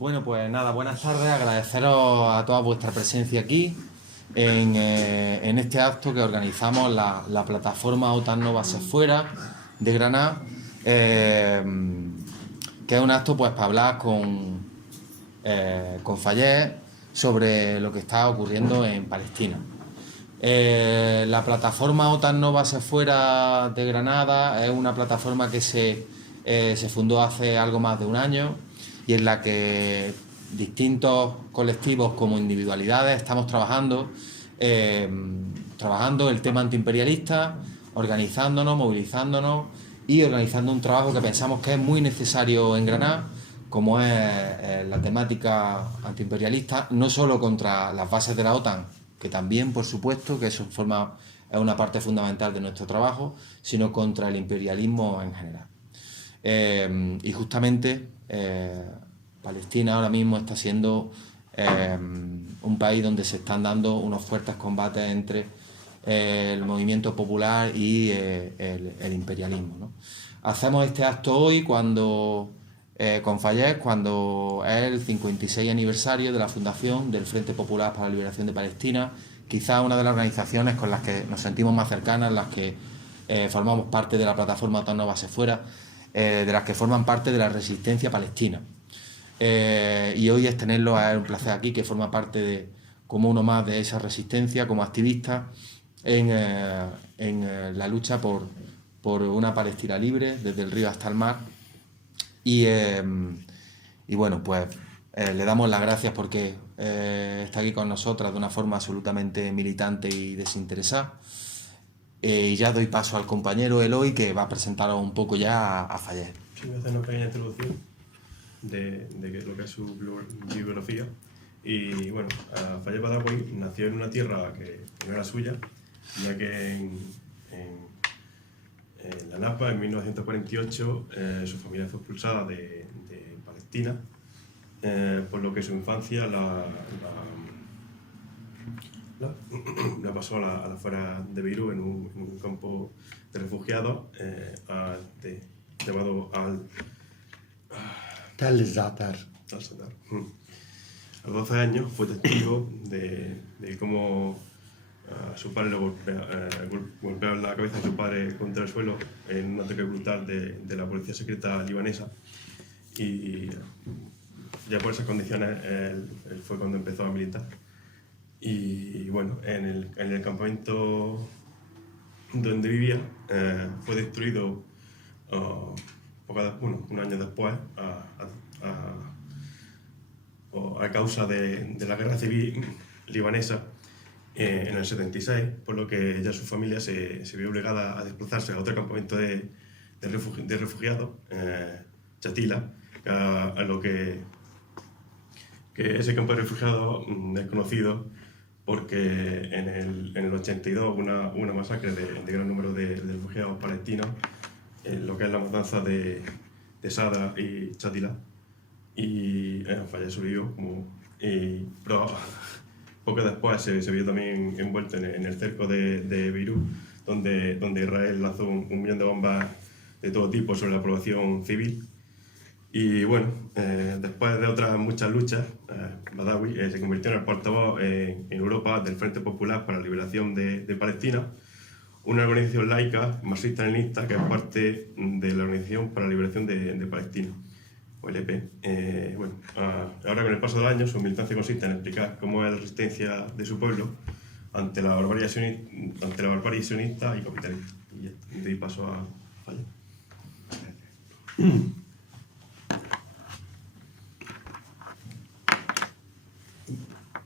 Bueno, pues nada, buenas tardes, agradeceros a toda vuestra presencia aquí en este acto que organizamos la plataforma OTAN No Bases Fuera de Granada, que es un acto pues para hablar con Fayez sobre lo que está ocurriendo en Palestina. La plataforma OTAN No Bases Fuera de Granada es una plataforma que se fundó hace algo más de un año y en la que distintos colectivos como individualidades estamos trabajando el tema antiimperialista, organizándonos, movilizándonos y organizando un trabajo que pensamos que es muy necesario en Granada, como es la temática antiimperialista, no solo contra las bases de la OTAN, que también, por supuesto, que eso es una parte fundamental de nuestro trabajo, sino contra el imperialismo en general. Y justamente Palestina ahora mismo está siendo un país donde se están dando unos fuertes combates entre el movimiento popular y el imperialismo, ¿no? Hacemos este acto hoy con Fayez, cuando es el 56 aniversario de la fundación del Frente Popular para la Liberación de Palestina, quizá una de las organizaciones con las que nos sentimos más cercanas, las que formamos parte de la plataforma OTAN No Bases Fuera, de las que forman parte de la resistencia palestina. Y hoy es tenerlo, es un placer aquí, que forma parte como uno más de esa resistencia, como activista en la lucha por una Palestina libre, desde el río hasta el mar. Y bueno, pues le damos las gracias porque está aquí con nosotras de una forma absolutamente militante y desinteresada. Y ya doy paso al compañero Eloy, que va a presentaros un poco ya a Fayez. Sí, voy a hacer una pequeña introducción de lo que es su biografía. Y bueno, Fayez Badawi nació en una tierra que no era suya, ya que en La Napa, en 1948, su familia fue expulsada de Palestina, por lo que su infancia la pasó a la afuera de Beirut, en un campo de refugiados llamado Tal Zatar. A los 12 años fue testigo de cómo su padre golpeaba la cabeza de su padre contra el suelo en un ataque brutal de la policía secreta libanesa. Y ya por esas condiciones él fue cuando empezó a militar. Y bueno, en el campamento donde vivía fue destruido un año después a causa de la guerra civil libanesa en el 76, por lo que ya su familia se vio obligada a desplazarse a otro campamento de refugiados, Chatila, a lo que ese campo de refugiados es conocido porque en el 82 hubo una masacre de gran número de refugiados palestinos en lo que es la matanza de Sadra y Chatila, y Fayez sobrevivió, pero poco después se vio también envuelto en el cerco de Beirut, donde Israel lanzó un millón de bombas de todo tipo sobre la población civil. Y bueno, después de otras muchas luchas, Badawi se convirtió en el portavoz en Europa del Frente Popular para la Liberación de Palestina, una organización laica, marxista-leninista, que es parte de la Organización para la Liberación de Palestina, OLP. Ahora, con el paso del año, su militancia consiste en explicar cómo es la resistencia de su pueblo ante la barbarie sionista y capitalista. Y ya, doy paso a Fayez.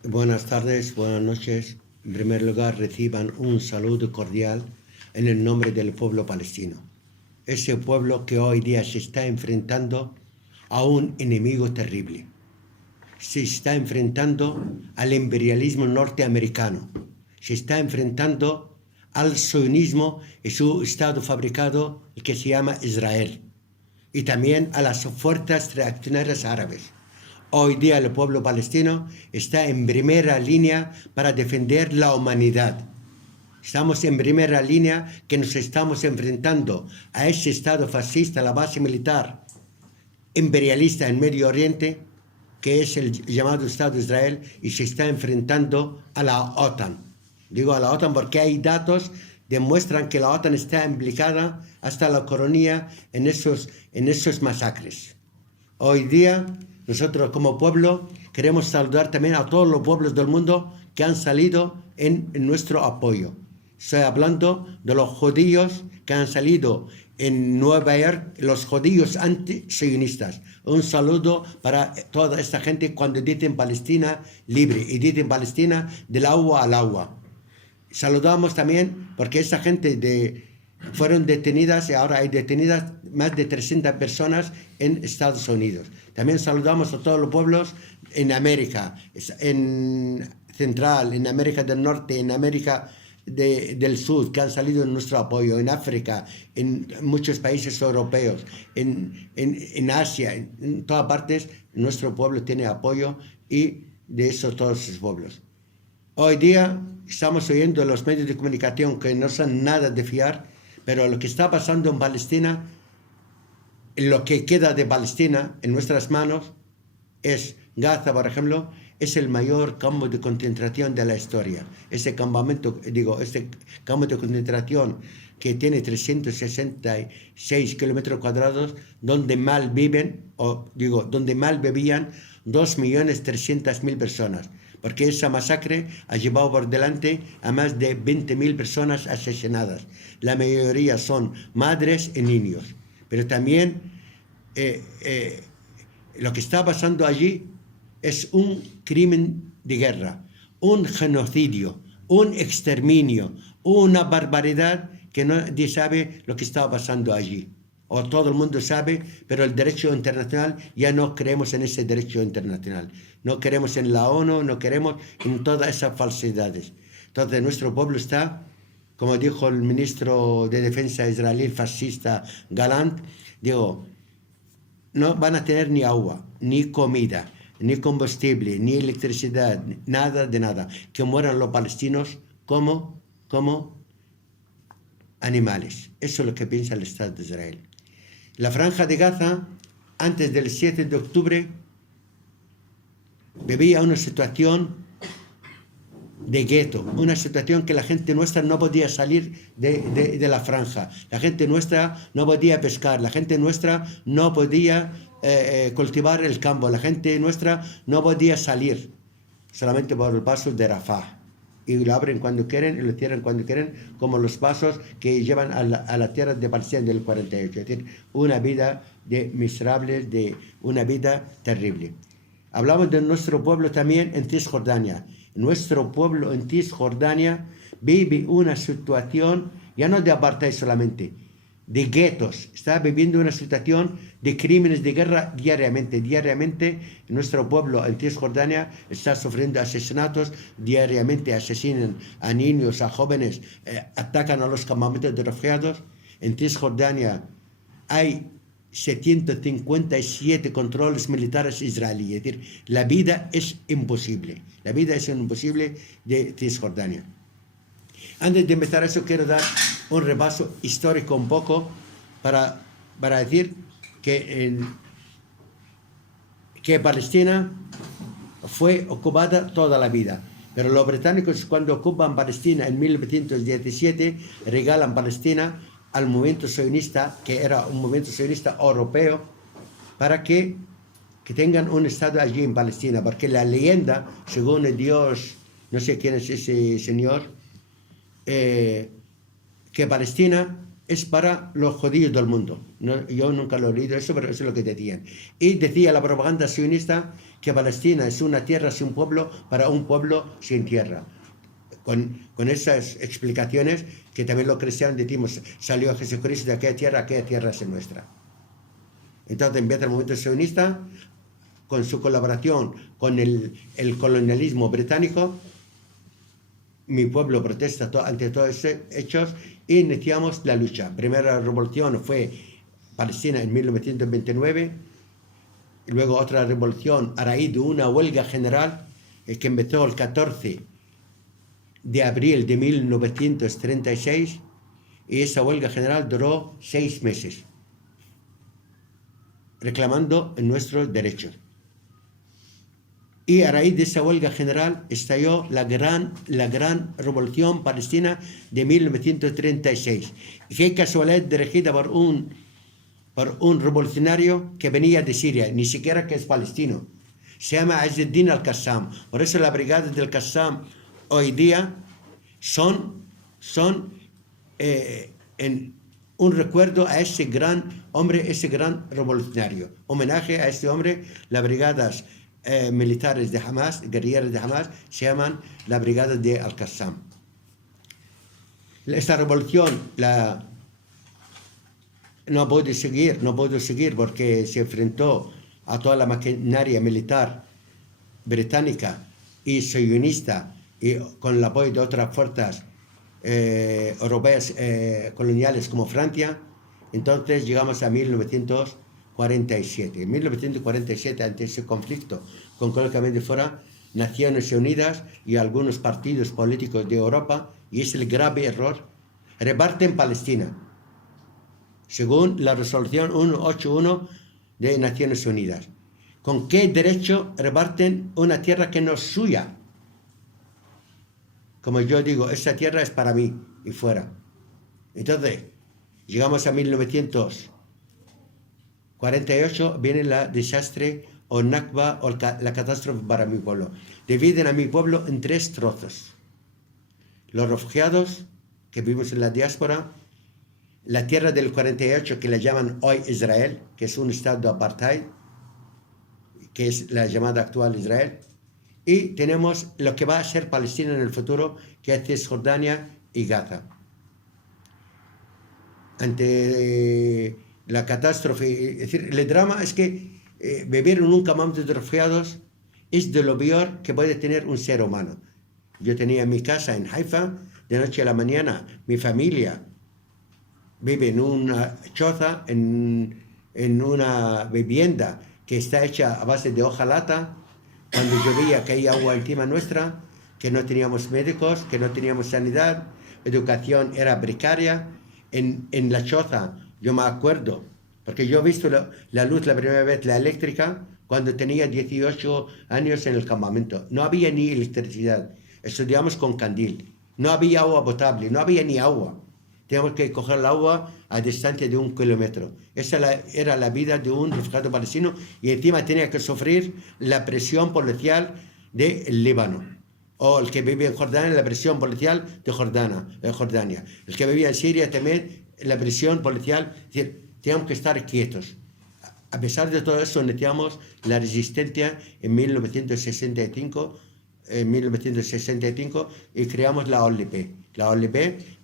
Buenas tardes, buenas noches. En primer lugar, reciban un saludo cordial en el nombre del pueblo palestino. Ese pueblo que hoy día se está enfrentando a un enemigo terrible. Se está enfrentando al imperialismo norteamericano. Se está enfrentando al sionismo y su estado fabricado, que se llama Israel. Y también a las fuerzas reaccionarias árabes. Hoy día el pueblo palestino está en primera línea para defender la humanidad. Estamos en primera línea que nos estamos enfrentando a ese estado fascista, la base militar imperialista en Medio Oriente, que es el llamado Estado de Israel, y se está enfrentando a la OTAN. Digo a la OTAN porque hay datos que demuestran que la OTAN está implicada hasta la coronilla en esos masacres. Hoy día, nosotros como pueblo queremos saludar también a todos los pueblos del mundo que han salido en nuestro apoyo. Estoy hablando de los judíos que han salido en Nueva York, los judíos anti-sionistas. Un saludo para toda esta gente cuando dicen Palestina libre y dicen Palestina del agua al agua. Saludamos también porque esa gente fueron detenidas y ahora hay detenidas más de 300 personas en Estados Unidos. También saludamos a todos los pueblos en América, en Central, en América del Norte, en América del Sur, que han salido en nuestro apoyo, en África, en muchos países europeos, en Asia, en todas partes, nuestro pueblo tiene apoyo y de todos esos pueblos. Hoy día estamos oyendo en los medios de comunicación que no son nada de fiar, pero lo que está pasando en Palestina, en lo que queda de Palestina en nuestras manos, es Gaza, por ejemplo, es el mayor campo de concentración de la historia. Este campo de concentración que tiene 366 kilómetros cuadrados, donde mal vivían 2.300.000 personas. Porque esa masacre ha llevado por delante a más de 20.000 personas asesinadas. La mayoría son madres y niños. Pero también lo que está pasando allí es un crimen de guerra, un genocidio, un exterminio, una barbaridad que nadie sabe lo que está pasando allí. O todo el mundo sabe, pero el derecho internacional, ya no creemos en ese derecho internacional. No queremos en la ONU, no queremos en todas esas falsedades. Entonces nuestro pueblo está, como dijo el ministro de Defensa israelí fascista Galant, digo, no van a tener ni agua, ni comida, ni combustible, ni electricidad, nada de nada. Que mueran los palestinos como animales. Eso es lo que piensa el Estado de Israel. La Franja de Gaza, antes del 7 de octubre, vivía una situación de gueto, una situación que la gente nuestra no podía salir de la franja, la gente nuestra no podía pescar, la gente nuestra no podía cultivar el campo, la gente nuestra no podía salir, solamente por el paso de Rafah. Y lo abren cuando quieren y lo cierran cuando quieren, como los pasos que llevan a la tierra de Palestina del 48. Es decir, una vida de miserables, de una vida terrible. Hablamos de nuestro pueblo también en Cisjordania. Nuestro pueblo en Cisjordania vive una situación, ya no de apartheid solamente, de guetos. Está viviendo una situación de crímenes de guerra diariamente. Diariamente nuestro pueblo en Cisjordania está sufriendo asesinatos, diariamente asesinan a niños, a jóvenes, atacan a los campamentos de refugiados. En Cisjordania hay 757 controles militares israelíes. Es decir, la vida es imposible. La vida es imposible de Cisjordania. Antes de empezar eso, quiero dar un repaso histórico un poco para decir que Palestina fue ocupada toda la vida. Pero los británicos, cuando ocupan Palestina en 1917, regalan Palestina al movimiento sionista, que era un movimiento sionista europeo, para que tengan un estado allí en Palestina. Porque la leyenda, según Dios, no sé quién es ese señor, que Palestina es para los judíos del mundo. No, yo nunca lo he leído eso, pero eso es lo que decían. Y decía la propaganda sionista que Palestina es una tierra sin pueblo para un pueblo sin tierra. Con esas explicaciones que también los cristianos decimos, salió Jesucristo de aquella tierra es nuestra. Entonces empieza el movimiento sionista con su colaboración con el colonialismo británico. Mi pueblo protesta ante todos esos hechos y iniciamos la lucha. Primera revolución fue Palestina en 1929, y luego otra revolución a raíz de una huelga general que empezó el 14 de abril de 1936, y esa huelga general duró 6 meses, reclamando nuestros derechos. Y a raíz de esa huelga general estalló la gran revolución palestina de 1936. Y qué casualidad, dirigida por un revolucionario que venía de Siria, ni siquiera que es palestino. Se llama Izzeddin al-Qassam. Por eso la brigada del Qassam hoy día son en un recuerdo a ese gran hombre, ese gran revolucionario. Homenaje a este hombre, las brigadas militares de Hamas, guerrilleras de Hamas, se llaman la brigada de Al-Qassam. Esta revolución no pudo seguir porque se enfrentó a toda la maquinaria militar británica y sionista y con el apoyo de otras fuerzas europeas coloniales como Francia. Entonces llegamos a 1947. En 1947, ante ese conflicto, concretamente fuera Naciones Unidas y algunos partidos políticos de Europa, y es el grave error, reparten Palestina, según la resolución 181 de Naciones Unidas. ¿Con qué derecho reparten una tierra que no es suya? Como yo digo, esa tierra es para mí y fuera. Entonces, llegamos a 1948, viene el desastre o Nakba o la catástrofe para mi pueblo. Dividen a mi pueblo en 3 trozos. Los refugiados que vivimos en la diáspora, la tierra del 48 que le llaman hoy Israel, que es un estado apartheid, que es la llamada actual Israel, y tenemos lo que va a ser Palestina en el futuro, que es Cisjordania y Gaza. Ante la catástrofe, es decir, el drama es que vivir en un campamento de refugiados es de lo peor que puede tener un ser humano. Yo tenía mi casa en Haifa, de noche a la mañana, mi familia vive en una choza, en una vivienda que está hecha a base de hojalata. Cuando llovía caía agua encima nuestra, que no teníamos médicos, que no teníamos sanidad, educación era precaria. En la choza, yo me acuerdo, porque yo he visto la luz la primera vez, la eléctrica, cuando tenía 18 años en el campamento. No había ni electricidad, estudiamos con candil. No había agua potable, no había ni agua. Teníamos que coger el agua a distancia de 1 kilómetro. Esa era la vida de un refugiado palestino, y encima tenía que sufrir la presión policial del Líbano. O el que vivía en Jordania, la presión policial de Jordania. El que vivía en Siria también, la presión policial. Es decir, teníamos que estar quietos. A pesar de todo eso, iniciamos la resistencia en 1965 y creamos la OLP. La OLP,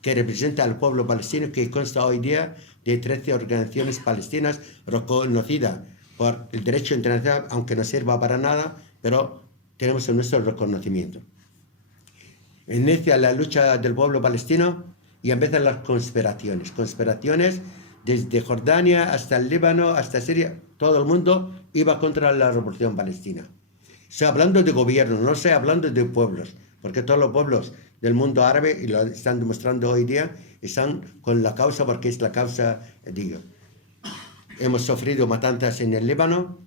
que representa al pueblo palestino, que consta hoy día de 13 organizaciones palestinas reconocidas por el derecho internacional, aunque no sirva para nada, pero tenemos nuestro reconocimiento. Inicia la lucha del pueblo palestino y empiezan las conspiraciones desde Jordania hasta el Líbano, hasta Siria. Todo el mundo iba contra la revolución palestina. Estoy hablando de gobierno, no estoy hablando de pueblos, porque todos los pueblos del mundo árabe, y lo están demostrando hoy día, están con la causa, porque es la causa de Dios. Hemos sufrido matanzas en el Líbano,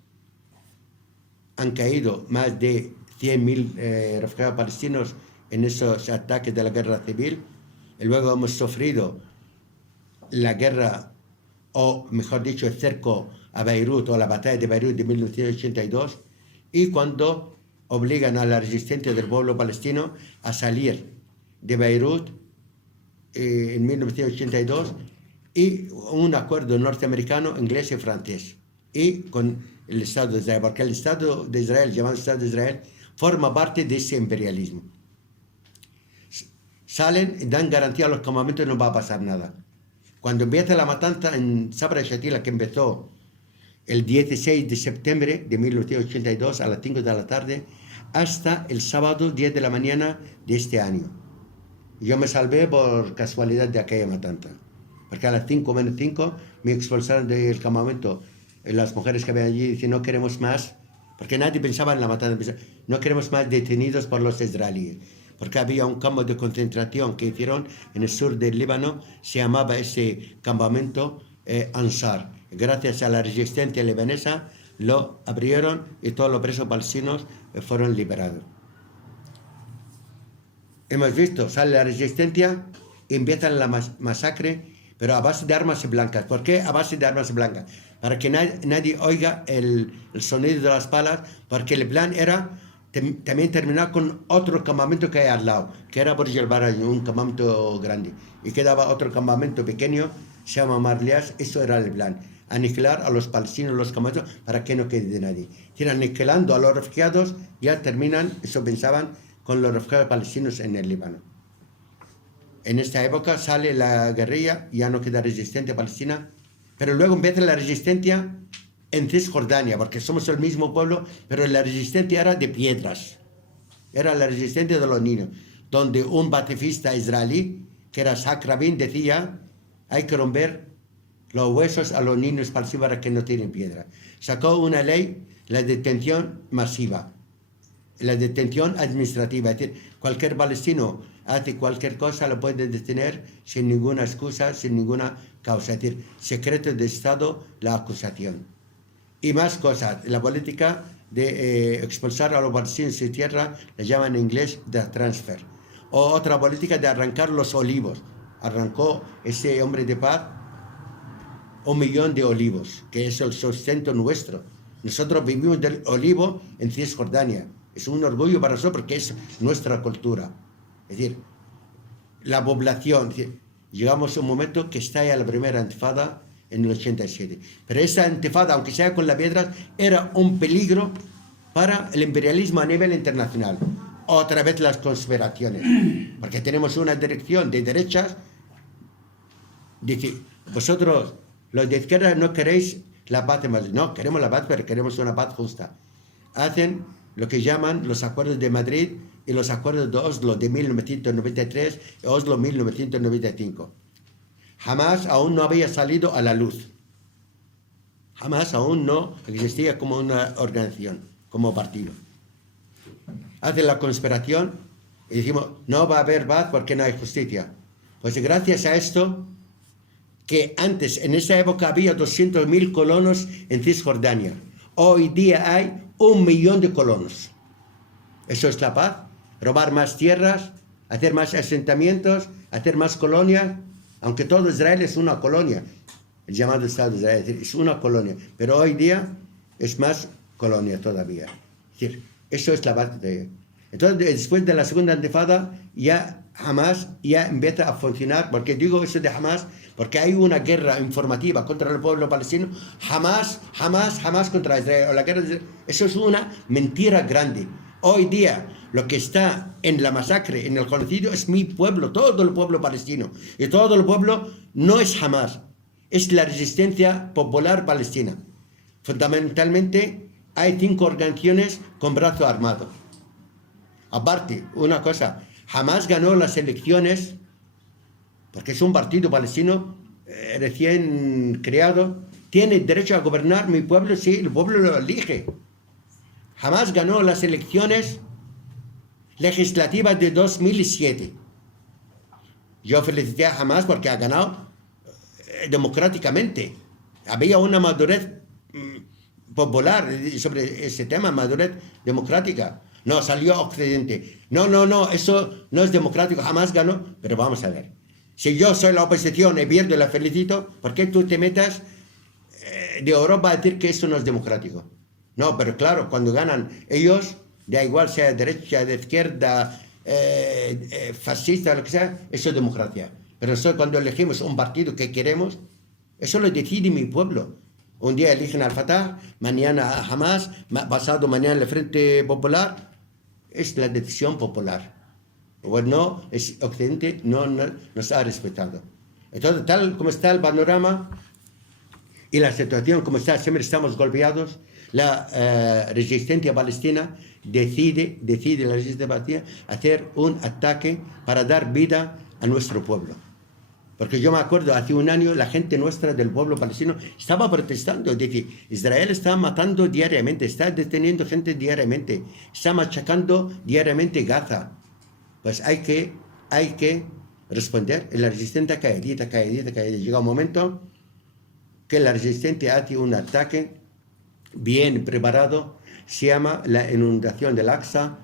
han caído más de 100.000 refugiados palestinos en esos ataques de la guerra civil, y luego hemos sufrido la guerra, o mejor dicho, el cerco a Beirut, o la batalla de Beirut de 1982, y cuando obligan a la resistencia del pueblo palestino a salir de Beirut en 1982, y un acuerdo norteamericano, inglés y francés, y con el Estado de Israel, porque el Estado de Israel, llamado Estado de Israel, forma parte de ese imperialismo. Salen y dan garantía a los campamentos y no va a pasar nada. Cuando empieza la matanza en Sabra Shatila, que empezó el 16 de septiembre de 1982 a las 5 de la tarde, hasta el sábado 10 de la mañana de este año. Yo me salvé por casualidad de aquella matanza, porque a las 5 menos 5 me expulsaron del campamento. Las mujeres que habían allí dicen: no queremos más, porque nadie pensaba en la matanza, no queremos más detenidos por los israelíes, porque había un campo de concentración que hicieron en el sur del Líbano, se llamaba ese campamento Ansar. Gracias a la resistencia libanesa lo abrieron y todos los presos palestinos fueron liberados. Hemos visto, sale la resistencia, empiezan la masacre, pero a base de armas blancas. ¿Por qué a base de armas blancas? Para que nadie oiga el sonido de las balas, porque el plan era también terminar con otro campamento que hay al lado, que era Burj al-Baraj, un campamento grande. Y quedaba otro campamento pequeño, se llama Marlias, eso era el plan. Aniquilar a los palestinos, los campamentos, para que no quede de nadie. Y aniquilando a los refugiados, ya terminan, eso pensaban, con los refugiados palestinos en el Líbano. En esta época sale la guerrilla, ya no queda resistencia palestina, pero luego empieza la resistencia en Cisjordania, porque somos el mismo pueblo, pero la resistencia era de piedras. Era la resistencia de los niños, donde un pacifista israelí, que era Isaac Rabin, decía, hay que romper los huesos a los niños palestinos para que no tienen piedra. Sacó una ley, la detención masiva, la detención administrativa, es decir, cualquier palestino hace cualquier cosa, lo puede detener sin ninguna excusa, sin ninguna causa, es decir, secreto de Estado la acusación. Y más cosas, la política de expulsar a los palestinos de tierra, la llaman en inglés de transfer. O otra política de arrancar los olivos. Arrancó ese hombre de paz 1 millón de olivos, que es el sustento nuestro. Nosotros vivimos del olivo en Cisjordania. Es un orgullo para nosotros porque es nuestra cultura. Es decir, la población, es decir, llegamos a un momento que estalla la primera intifada en el 87. Pero esa intifada, aunque sea con las piedras, era un peligro para el imperialismo a nivel internacional. Otra vez las conspiraciones, porque tenemos una dirección de derechas, dice, vosotros los de izquierda no queréis la paz, no, queremos la paz, pero queremos una paz justa. Hacen lo que llaman los acuerdos de Madrid y los acuerdos de Oslo de 1993 y Oslo 1995. Jamás aún no había salido a la luz. Jamás aún no existía como una organización, como partido. Hacen la conspiración y decimos, no va a haber paz porque no hay justicia. Pues gracias a esto, que antes, en esa época, había 200.000 colonos en Cisjordania. Hoy día hay 1 millón de colonos. Eso es la paz. Robar más tierras, hacer más asentamientos, hacer más colonias. Aunque todo Israel es una colonia, el llamado Estado de Israel, es una colonia. Pero hoy día es más colonia todavía. Es decir, eso es la base de... Entonces, después de la segunda intifada, ya Hamas ya empieza a funcionar. Porque digo eso de Hamas, porque hay una guerra informativa contra el pueblo palestino. Jamás contra Israel. O la guerra de Israel. Eso es una mentira grande. Hoy día, lo que está en la masacre, en el genocidio, es mi pueblo, todo el pueblo palestino. Y todo el pueblo no es Hamas, es la resistencia popular palestina. Fundamentalmente, hay 5 organizaciones con brazo armado. Aparte, una cosa, Hamas ganó las elecciones, porque es un partido palestino recién creado, tiene derecho a gobernar mi pueblo, sí, el pueblo lo elige. Hamas ganó las elecciones legislativas de 2007. Yo felicité a Hamas porque ha ganado democráticamente. Había una madurez popular sobre ese tema, madurez democrática. No, salió Occidente. No, eso no es democrático, Hamas ganó. Pero vamos a ver. Si yo soy la oposición y pierdo, la felicito, ¿por qué tú te metas de Europa a decir que eso no es democrático? No, pero claro, cuando ganan ellos, da igual sea de derecha, de izquierda, fascista, lo que sea, eso es democracia. Pero eso, cuando elegimos un partido que queremos, eso lo decide mi pueblo. Un día eligen al Fatah, mañana a Hamas, pasado mañana el Frente Popular. Es la decisión popular. Bueno, es Occidente no nos ha respetado. Entonces, tal como está el panorama y la situación como está, siempre estamos golpeados. La resistencia palestina decide la resistencia palestina hacer un ataque para dar vida a nuestro pueblo. Porque yo me acuerdo, hace un año la gente nuestra del pueblo palestino estaba protestando. Es decir, Israel está matando diariamente, está deteniendo gente diariamente, está machacando diariamente Gaza. Pues hay que responder. La resistencia caedita. Llega un momento que la resistencia hace un ataque bien preparado, se llama la inundación del Aqsa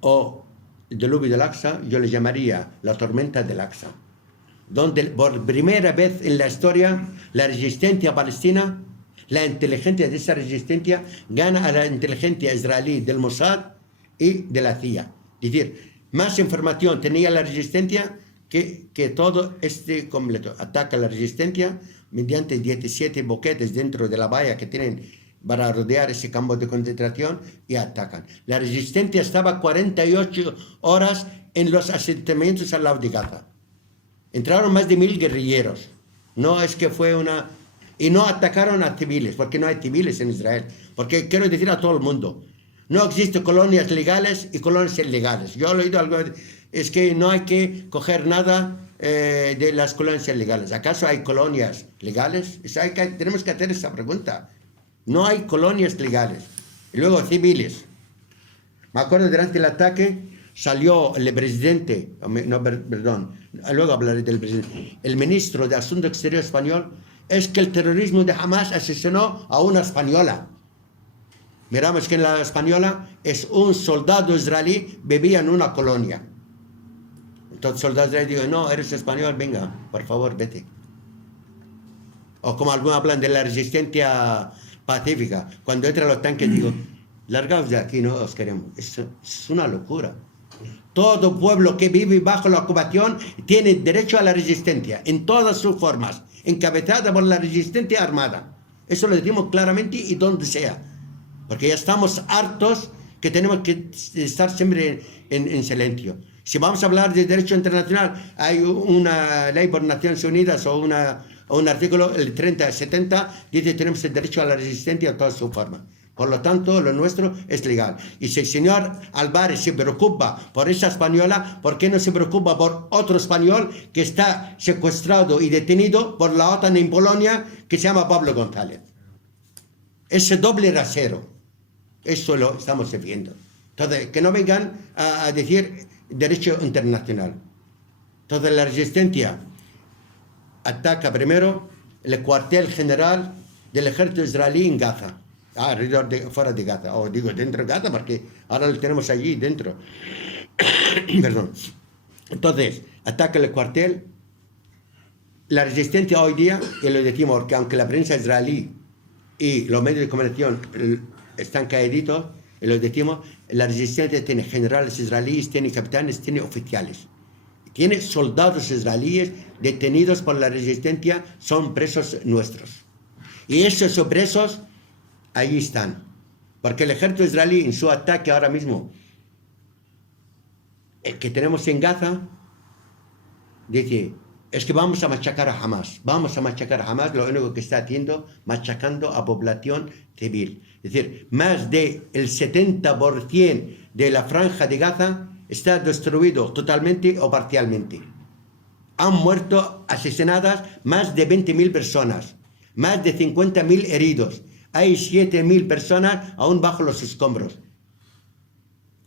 o el diluvio del Aqsa. Yo le llamaría la tormenta del Aqsa, donde por primera vez en la historia la resistencia palestina, la inteligencia de esa resistencia gana a la inteligencia israelí del Mossad y de la CIA. Es decir, más información tenía la resistencia que todo este completo. Ataca la resistencia mediante 17 boquetes dentro de la valla que tienen para rodear ese campo de concentración y atacan. La resistencia estaba 48 horas en los asentamientos al lado de Gaza. Entraron más de 1000 guerrilleros. No es que fue una... Y no atacaron a civiles, porque no hay civiles en Israel. Porque quiero decir a todo el mundo, no existen colonias legales y colonias ilegales. Yo he oído algo, es que no hay que coger nada de las colonias ilegales. ¿Acaso hay colonias legales? Tenemos que hacer esa pregunta. No hay colonias legales. Y luego civiles. Me acuerdo durante el ataque salió el presidente, no, perdón, luego hablaré del presidente, el ministro de Asuntos Exteriores español, es que el terrorismo de Hamas asesinó a una española. Miramos que en la española es un soldado israelí, vivía en una colonia. Entonces el soldado israelí dijo, no, eres español, venga, por favor, vete. O como algunos hablan de la resistencia pacífica, cuando entran los tanques digo, largaos de aquí, no os queremos. Es una locura. Todo pueblo que vive bajo la ocupación tiene derecho a la resistencia, en todas sus formas, encabezada por la resistencia armada. Eso lo decimos claramente y donde sea. Porque ya estamos hartos que tenemos que estar siempre en silencio. Si vamos a hablar de derecho internacional, hay una ley por Naciones Unidas o un artículo, el 3070, dice que tenemos el derecho a la resistencia en todas sus formas. Por lo tanto, lo nuestro es legal. Y si el señor Álvarez se preocupa por esa española, ¿por qué no se preocupa por otro español que está secuestrado y detenido por la OTAN en Polonia, que se llama Pablo González? Ese doble rasero, eso lo estamos viendo. Entonces, que no vengan a decir derecho internacional. Entonces, la resistencia ataca primero el cuartel general del ejército israelí en Gaza. Fuera de Gaza, o digo dentro de Gaza porque ahora lo tenemos allí dentro. Perdón. Entonces, ataca el cuartel. La resistencia hoy día, y lo decimos porque aunque la prensa israelí y los medios de comunicación están caíditos, y lo decimos, la resistencia tiene generales israelíes, tiene capitanes, tiene oficiales. Tiene soldados israelíes detenidos por la resistencia, son presos nuestros. Y esos presos ahí están, porque el ejército israelí en su ataque ahora mismo que tenemos en Gaza dice, es que vamos a machacar a Hamas, lo único que está haciendo, machacando a población civil. Es decir, más del 70% de la franja de Gaza está destruido totalmente o parcialmente. Han muerto asesinadas más de 20.000 personas, más de 50.000 heridos. Hay 7.000 personas aún bajo los escombros.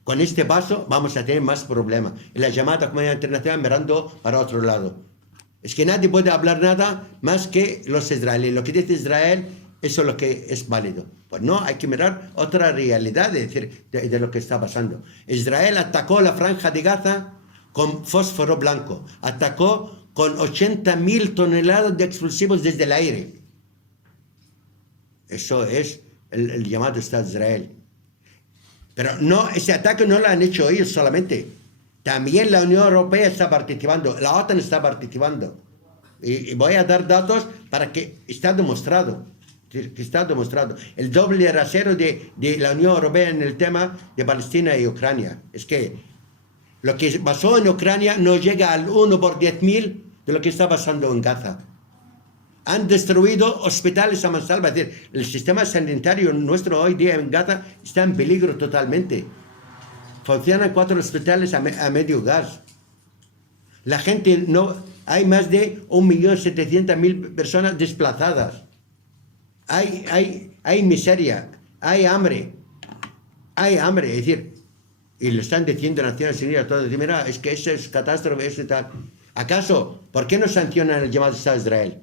Con este paso vamos a tener más problemas. En la llamada comunidad internacional mirando para otro lado. Es que nadie puede hablar nada más que los israelíes. Lo que dice Israel, eso es lo que es válido. Pues no, hay que mirar otra realidad de lo que está pasando. Israel atacó la franja de Gaza con fósforo blanco. Atacó con 80.000 toneladas de explosivos desde el aire. Eso es el llamado Estado de Israel. Pero no, ese ataque no lo han hecho ellos solamente. También la Unión Europea está participando, la OTAN está participando. Y voy a dar datos para que está demostrado. El doble rasero de la Unión Europea en el tema de Palestina y Ucrania. Es que lo que pasó en Ucrania no llega al 1 por 10.000 de lo que está pasando en Gaza. Han destruido hospitales a mansalva. Es decir, el sistema sanitario nuestro hoy día en Gaza está en peligro totalmente. Funcionan 4 hospitales a medio gas. La gente no... Hay más de 1.700.000 personas desplazadas. Hay miseria, hay hambre. Es decir, y lo están diciendo Naciones Unidas, todos dicen, mira, es que eso es catástrofe, eso tal. ¿Acaso, por qué no sancionan el llamado Estado de Israel?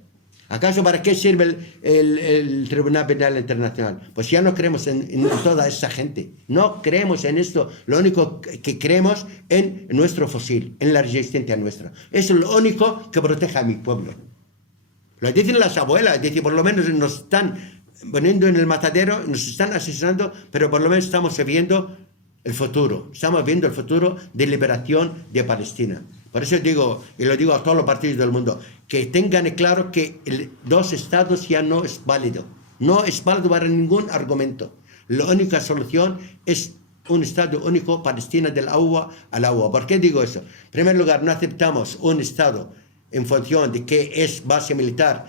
¿Acaso para qué sirve el Tribunal Penal Internacional? Pues ya no creemos en toda esa gente. No creemos en esto. Lo único que creemos en nuestro fusil, en la resistencia nuestra. Eso es lo único que protege a mi pueblo. Lo dicen las abuelas, dicen, por lo menos nos están poniendo en el matadero, nos están asesinando, pero por lo menos estamos viendo el futuro. Estamos viendo el futuro de liberación de Palestina. Por eso digo, y lo digo a todos los partidos del mundo, que tengan claro que dos estados ya no es válido. No es válido para ningún argumento. La única solución es un estado único, Palestina del agua al agua. ¿Por qué digo eso? En primer lugar, no aceptamos un estado en función de que es base militar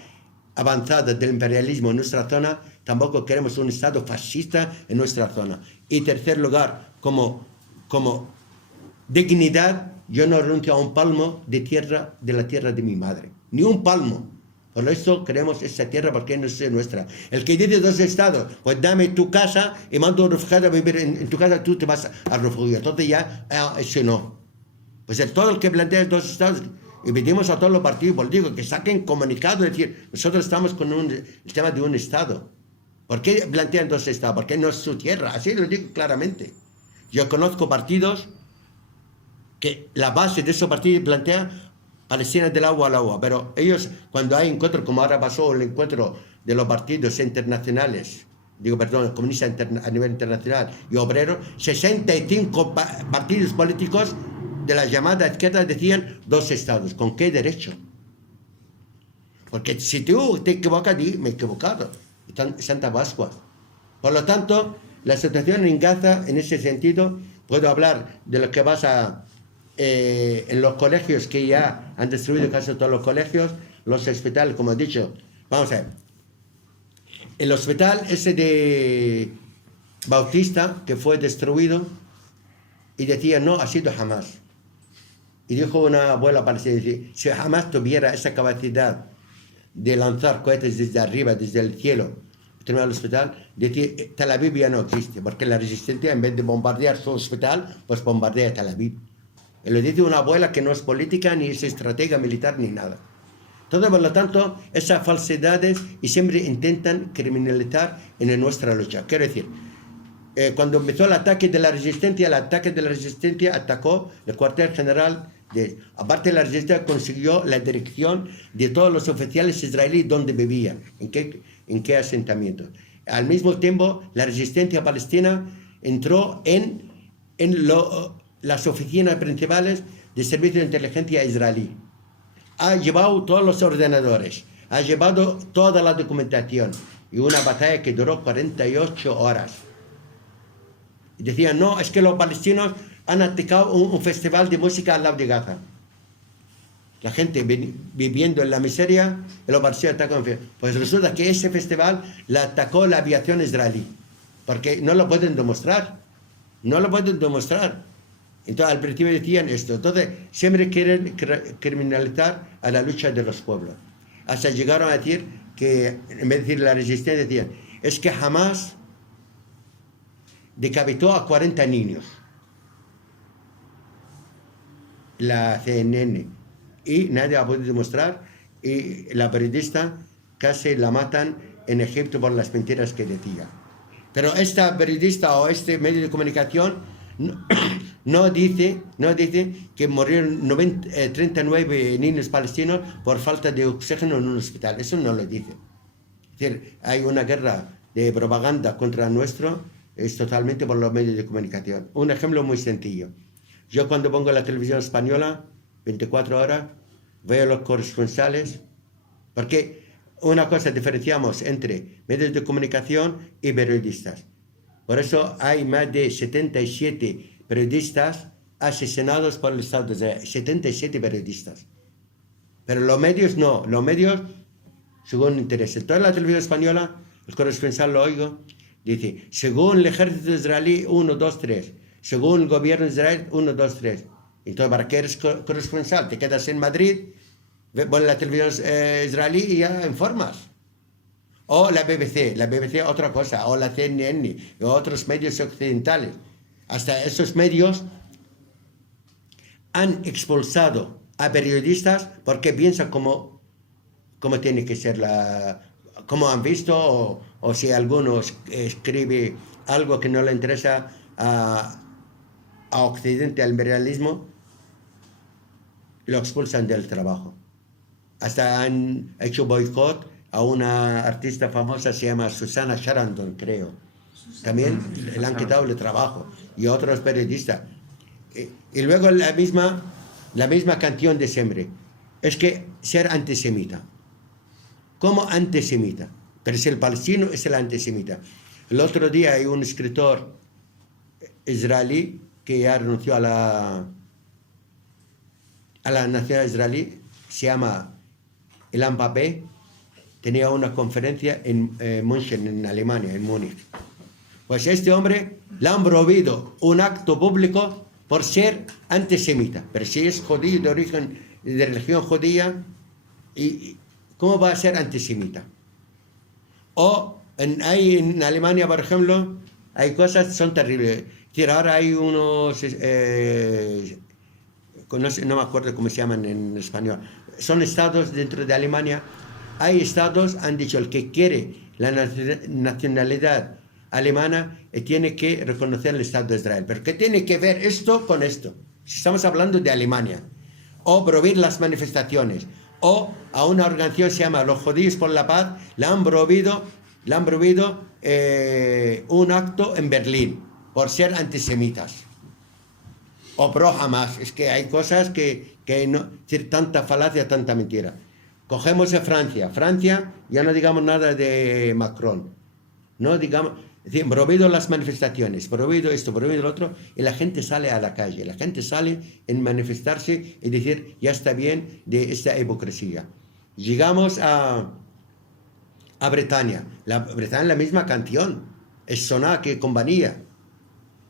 avanzada del imperialismo en nuestra zona. Tampoco queremos un estado fascista en nuestra zona. Y en tercer lugar, como dignidad, yo no renuncio a un palmo de la tierra de mi madre. Ni un palmo. Por eso queremos esa tierra porque no es nuestra. El que dice dos estados, pues dame tu casa y mando a un refugiado a vivir en tu casa, tú te vas al refugio. Entonces ya, eso no. Pues todo el que plantea dos estados, y pedimos a todos los partidos políticos que saquen comunicado, es decir, nosotros estamos con el tema de un estado. ¿Por qué plantean dos estados? Porque no es su tierra. Así lo digo claramente. Yo conozco partidos que la base de esos partidos plantea Palestina del agua al agua, pero ellos cuando hay encuentros, como ahora pasó el encuentro de los partidos internacionales, comunistas a nivel internacional y obreros, 65 partidos políticos de la llamada izquierda decían dos estados. ¿Con qué derecho? Porque si tú te equivocas, me he equivocado. Santa Pascua. Por lo tanto, la situación en Gaza, en ese sentido, puedo hablar de lo que pasa en los colegios, que ya han destruido casi todos los colegios, los hospitales, como he dicho. Vamos a ver. El hospital ese de Bautista, que fue destruido, y decía, no, ha sido Hamas. Y dijo una abuela palestina, si Hamas tuviera esa capacidad de lanzar cohetes desde arriba, desde el cielo, al hospital, decía, Tel Aviv ya no existe, porque la resistencia, en vez de bombardear su hospital, pues bombardea Tel Aviv. Y lo dice una abuela que no es política, ni es estratega militar, ni nada. Entonces, por lo tanto, esas falsedades y siempre intentan criminalizar en nuestra lucha. Quiero decir, cuando empezó el ataque de la resistencia atacó el cuartel general. Aparte de la resistencia, consiguió la dirección de todos los oficiales israelíes donde vivían, en qué asentamientos. Al mismo tiempo, la resistencia palestina entró en las oficinas principales del servicio de inteligencia israelí. Ha llevado todos los ordenadores, ha llevado toda la documentación, y una batalla que duró 48 horas. Y decían, no, es que los palestinos han atacado un festival de música al lado de Gaza. La gente viviendo en la miseria, y los palestinos atacan. Pues resulta que ese festival la atacó la aviación israelí, porque no lo pueden demostrar. No lo pueden demostrar. Entonces, al principio decían esto. Entonces, siempre quieren criminalizar a la lucha de los pueblos. Hasta llegaron a decir que, en vez de decir la resistencia, decían, es que jamás decapitó a 40 niños. La CNN. Y nadie ha podido demostrar. Y la periodista casi la matan en Egipto por las mentiras que decía. Pero esta periodista o este medio de comunicación no dice que murieron 39 niños palestinos por falta de oxígeno en un hospital. Eso no lo dice. Es decir, hay una guerra de propaganda contra nuestro, es totalmente por los medios de comunicación. Un ejemplo muy sencillo. Yo cuando pongo la televisión española, 24 horas, veo los corresponsales, porque una cosa diferenciamos entre medios de comunicación y periodistas. Por eso hay más de 77 periodistas asesinados por el Estado de Israel. 77 periodistas. Pero los medios no. Los medios, según interés. En toda la televisión española, el corresponsal lo oigo, dice, según el ejército israelí, 1, 2, 3. Según el gobierno de Israel, 1, 2, 3. Entonces, ¿para qué eres corresponsal? Te quedas en Madrid, pones la televisión israelí y ya informas. O la BBC otra cosa, o la CNN, o otros medios occidentales. Hasta esos medios han expulsado a periodistas porque piensan como cómo tiene que ser cómo han visto, o si alguno escribe algo que no le interesa a Occidente, al imperialismo, lo expulsan del trabajo. Hasta han hecho boicot a una artista famosa, se llama Susana Sarandon, creo. También le han quitado el trabajo. Y otros periodistas. Y luego la misma canción de siempre. Es que ser antisemita. ¿Cómo antisemita? Pero si el palestino es el antisemita. El otro día hay un escritor israelí que ya renunció a la nacionalidad israelí, se llama Ilan Pappé, tenía una conferencia en München, en Alemania, en Múnich. Pues este hombre le han prohibido un acto público por ser antisemita. Pero si es judío, de origen, de religión judía, ¿y cómo va a ser antisemita? O en Alemania, por ejemplo, hay cosas que son terribles. Ahora hay unos, no me acuerdo cómo se llaman en español, son estados dentro de Alemania. Hay estados, han dicho, el que quiere la nacionalidad alemana tiene que reconocer el Estado de Israel. ¿Pero qué tiene que ver esto con esto? Si estamos hablando de Alemania. O prohibir las manifestaciones. O a una organización que se llama Los Judíos por la Paz, le han prohibido un acto en Berlín por ser antisemitas. O pro Hamas. Es que hay cosas que no, decir, tanta falacia, tanta mentira. Cogemos a Francia. Francia, ya no digamos nada de Macron. No digamos, es decir, prohibido las manifestaciones, prohibido esto, prohibido lo otro, y la gente sale a la calle. La gente sale en manifestarse y decir, ya está bien de esta hipocresía. Llegamos a Bretaña. Bretaña, la misma canción. Es sonar que compañía.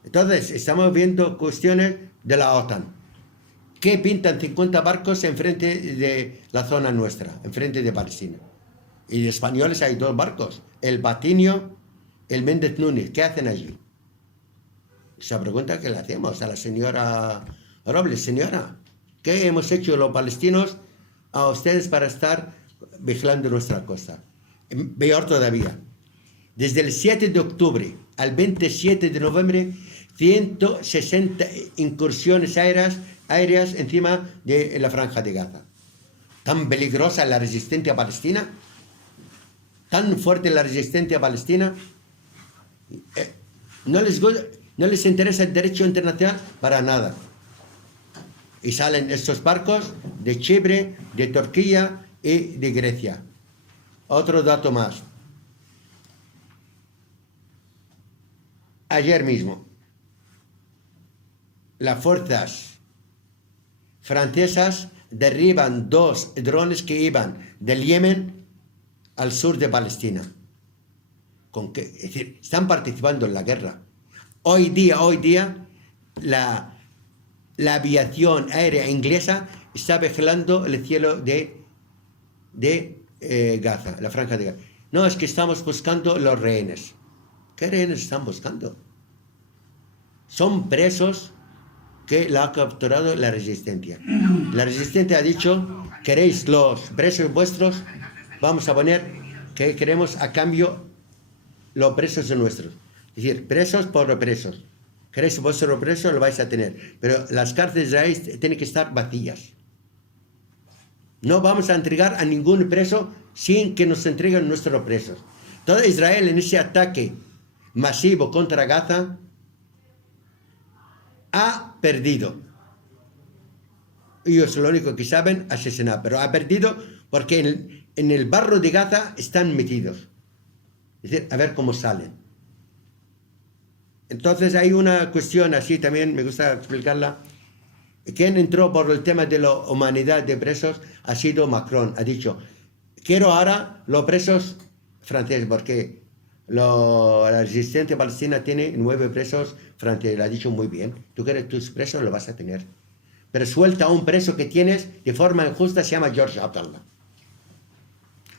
Entonces, estamos viendo cuestiones de la OTAN. ¿Qué pintan 50 barcos enfrente de la zona nuestra, enfrente de Palestina? Y de españoles hay 2 barcos, el Batinio, el Méndez Núñez. ¿Qué hacen allí? Esa pregunta que le hacemos a la señora Robles. Señora, ¿qué hemos hecho los palestinos a ustedes para estar vigilando nuestra costa? Peor todavía. Desde el 7 de octubre al 27 de noviembre, 160 incursiones aéreas encima de la Franja de Gaza. Tan peligrosa la resistencia palestina, tan fuerte la resistencia palestina. No les interesa el derecho internacional para nada. Y salen estos barcos de Chipre, de Turquía y de Grecia. Otro dato más. Ayer mismo, las fuerzas francesas derriban 2 drones que iban del Yemen al sur de Palestina. Es decir, están participando en la guerra. Hoy día, la aviación aérea inglesa está vigilando el cielo de Gaza, la Franja de Gaza. No, es que estamos buscando los rehenes. ¿Qué rehenes están buscando? Son presos que la ha capturado la resistencia. La resistencia ha dicho, ¿queréis los presos vuestros? Vamos a poner que queremos a cambio los presos nuestros. Es decir, presos por presos. ¿Queréis vuestros presos? Lo vais a tener. Pero las cárceles de Israel tienen que estar vacías. No vamos a entregar a ningún preso sin que nos entreguen nuestros presos. Todo Israel en ese ataque masivo contra Gaza ha perdido. Ellos lo único que saben asesinar, pero ha perdido porque en el barro de Gaza están metidos. Es decir, a ver cómo salen. Entonces hay una cuestión así también, me gusta explicarla. Quien entró por el tema de la humanidad de presos ha sido Macron. Ha dicho, quiero ahora los presos franceses, porque la resistencia palestina tiene 9 presos franceses. Le ha dicho muy bien, tú quieres tus presos, lo vas a tener. Pero suelta a un preso que tienes de forma injusta, se llama George Abdallah.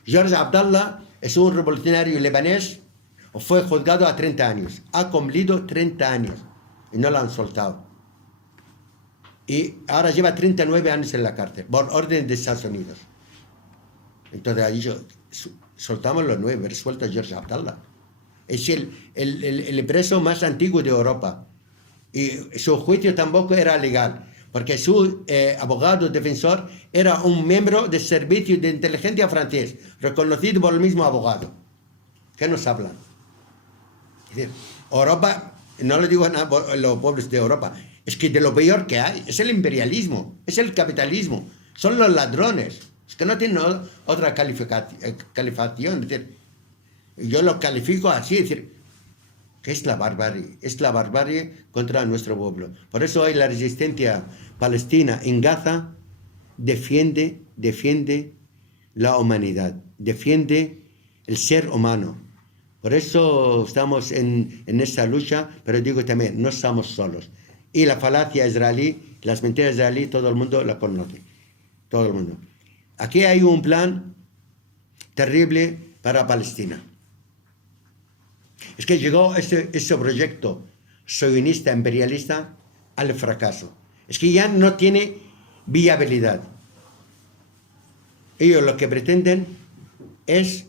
George Abdallah es un revolucionario libanés, fue juzgado a 30 años. Ha cumplido 30 años y no lo han soltado. Y ahora lleva 39 años en la cárcel, por orden de Estados Unidos. Entonces ha dicho, soltamos los 9, resuelto a George Abdallah. Es el preso más antiguo de Europa. Y su juicio tampoco era legal, porque su abogado defensor era un miembro del servicio de inteligencia francés, reconocido por el mismo abogado. ¿Qué nos hablan? Es decir, Europa, no le digo nada a los pueblos de Europa, es que de lo peor que hay, es el imperialismo, es el capitalismo, son los ladrones, es que no tienen otra calificación. Es decir, yo lo califico así, es decir, que es la barbarie contra nuestro pueblo. Por eso hoy la resistencia palestina en Gaza defiende la humanidad, defiende el ser humano. Por eso estamos en esa lucha, pero digo también, no estamos solos. Y la falacia israelí, las mentiras israelí, todo el mundo la conoce. Todo el mundo. Aquí hay un plan terrible para Palestina. Es que llegó ese proyecto sionista imperialista al fracaso. Es que ya no tiene viabilidad. Ellos lo que pretenden es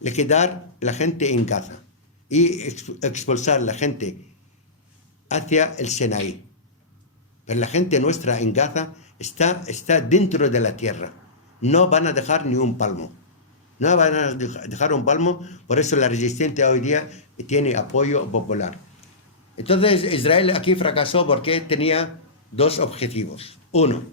liquidar la gente en Gaza y expulsar la gente hacia el Sinaí. Pero la gente nuestra en Gaza está dentro de la tierra. No van a dejar ni un palmo. No van a dejar un palmo, por eso la resistencia hoy día tiene apoyo popular. Entonces Israel aquí fracasó porque tenía dos objetivos. Uno,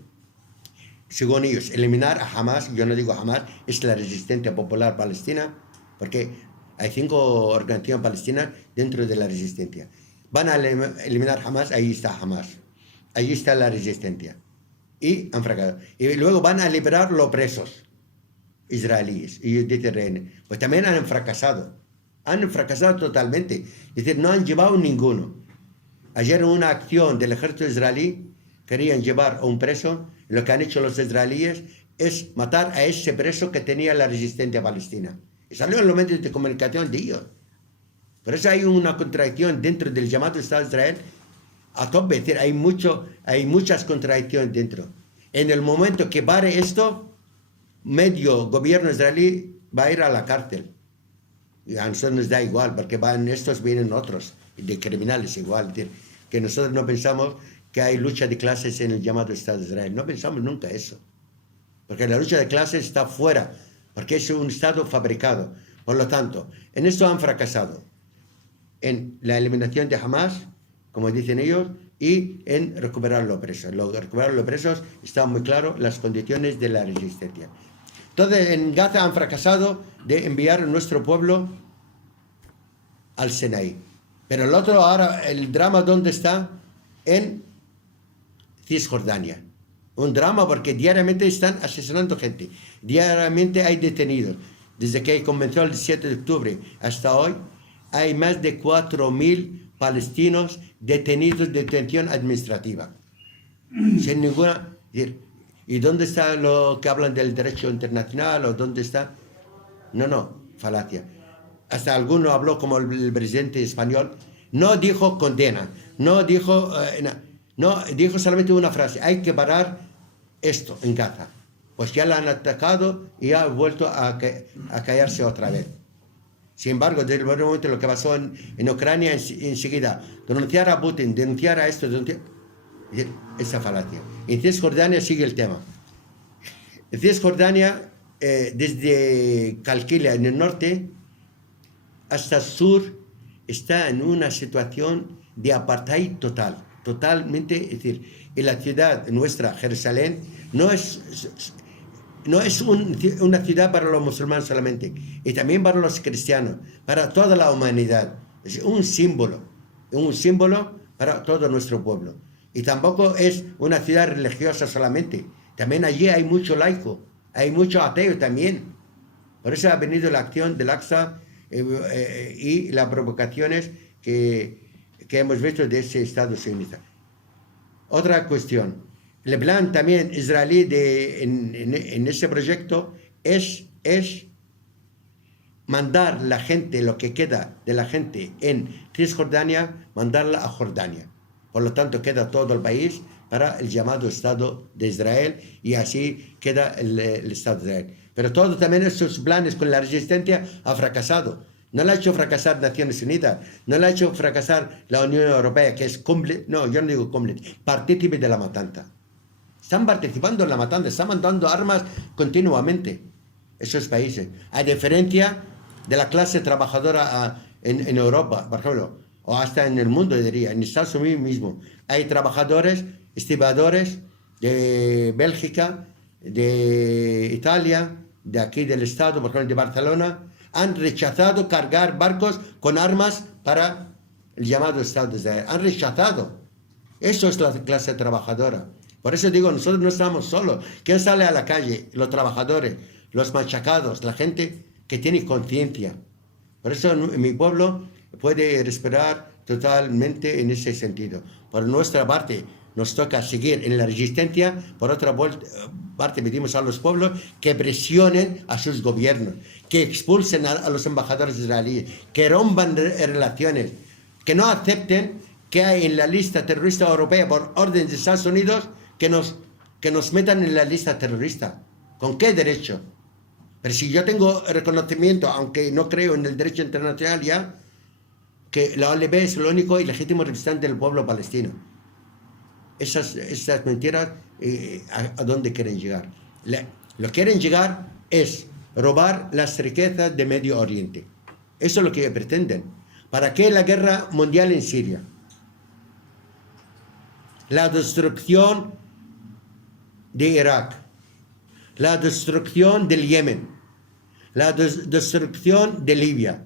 según ellos, eliminar a Hamas. Yo no digo Hamas, es la resistencia popular palestina, porque hay 5 organizaciones palestinas dentro de la resistencia. Van a eliminar Hamas, ahí está Hamas. Ahí está la resistencia. Y han fracasado. Y luego van a liberar los presos israelíes y de rehenes. Pues también han fracasado totalmente. Es decir, no han llevado ninguno. Ayer en una acción del ejército israelí querían llevar a un preso. Lo que han hecho los israelíes es matar a ese preso que tenía la resistencia palestina. Y salió en los medios de comunicación de ellos. Por eso hay una contradicción dentro del llamado Estado de Israel a tope. Es decir, hay muchas contradicciones dentro. En el momento que pare esto, medio gobierno israelí va a ir a la cárcel. Y a nosotros nos da igual, porque estos vienen otros, de criminales igual. Es decir, que nosotros no pensamos que hay lucha de clases en el llamado Estado de Israel. No pensamos nunca eso. Porque la lucha de clases está fuera, porque es un Estado fabricado. Por lo tanto, en esto han fracasado. En la eliminación de Hamas, como dicen ellos, y en recuperar los presos. Recuperar los presos está muy claro las condiciones de la resistencia. Entonces, en Gaza han fracasado de enviar a nuestro pueblo al Sinaí. Pero el otro, ahora, el drama, ¿dónde está? En Cisjordania. Un drama porque diariamente están asesinando gente. Diariamente hay detenidos. Desde que comenzó el 7 de octubre hasta hoy, hay más de 4.000 palestinos detenidos de detención administrativa. Sin ninguna... ¿Y dónde está lo que hablan del derecho internacional? ¿O dónde está? No, falacia. Hasta alguno habló como el presidente español. No dijo condena. No dijo... no, dijo solamente una frase. Hay que parar esto en Gaza. Pues ya la han atacado y ha vuelto a callarse otra vez. Sin embargo, desde el primer momento lo que pasó en Ucrania, enseguida, denunciar a Putin, denunciar a esto, esa falacia. En Cisjordania sigue el tema. En Cisjordania, desde Calquilia en el norte hasta el sur, está en una situación de apartheid totalmente. Es decir, en la ciudad nuestra, Jerusalén, no es una ciudad para los musulmanes solamente, y también para los cristianos, para toda la humanidad. Es un símbolo para todo nuestro pueblo. Y tampoco es una ciudad religiosa solamente. También allí hay mucho laico, hay mucho ateo también. Por eso ha venido la acción del Aqsa y las provocaciones que hemos visto de ese Estado sionista. Otra cuestión. El plan también israelí en ese proyecto es mandar la gente, lo que queda de la gente en Cisjordania, mandarla a Jordania. Por lo tanto, queda todo el país para el llamado Estado de Israel y así queda el Estado de Israel. Pero todos también esos planes con la resistencia ha fracasado. No le ha hecho fracasar Naciones Unidas, no le ha hecho fracasar la Unión Europea, que es cómplice, no, yo no digo cómplice, partícipe de la matanza. Están participando en la matanza, están mandando armas continuamente esos países. A diferencia de la clase trabajadora en Europa, por ejemplo, o hasta en el mundo, diría, en Estados Unidos mismo. Hay trabajadores, estibadores de Bélgica, de Italia, de aquí del Estado, por ejemplo, de Barcelona, han rechazado cargar barcos con armas para el llamado Estado de Israel. Han rechazado. Eso es la clase trabajadora. Por eso digo, nosotros no estamos solos. ¿Quién sale a la calle? Los trabajadores, los machacados, la gente que tiene conciencia. Por eso en mi pueblo puede respirar totalmente en ese sentido. Por nuestra parte, nos toca seguir en la resistencia. Por otra parte, pedimos a los pueblos que presionen a sus gobiernos, que expulsen a los embajadores israelíes, que rompan relaciones, que no acepten que hay en la lista terrorista europea por orden de Estados Unidos que nos metan en la lista terrorista. ¿Con qué derecho? Pero si yo tengo reconocimiento, aunque no creo en el derecho internacional ya, que la OLP es el único y legítimo representante del pueblo palestino. Esas mentiras, ¿a dónde quieren llegar? Lo que quieren llegar es robar las riquezas de Medio Oriente. Eso es lo que pretenden. ¿Para qué la guerra mundial en Siria? La destrucción de Irak, la destrucción del Yemen, la destrucción de Libia.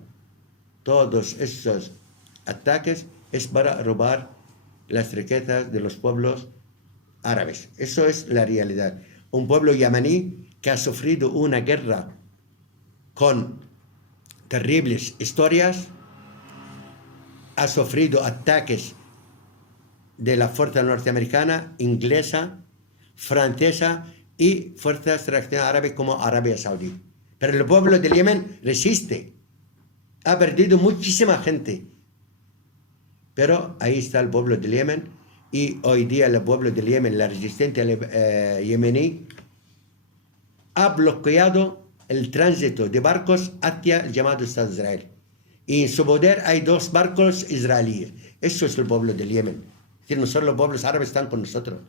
Todos esos ataques es para robar las riquezas de los pueblos árabes. Eso es la realidad. Un pueblo yamaní que ha sufrido una guerra con terribles historias, ha sufrido ataques de la fuerza norteamericana, inglesa, francesa y fuerzas de reacción árabe como Arabia Saudí. Pero el pueblo del Yemen resiste. Ha perdido muchísima gente. Pero ahí está el pueblo del Yemen y hoy día el pueblo del Yemen, la resistencia yemení, ha bloqueado el tránsito de barcos hacia el llamado Estado de Israel. Y en su poder hay 2 barcos israelíes. Eso es el pueblo del Yemen. Es decir, nosotros los pueblos árabes están con nosotros,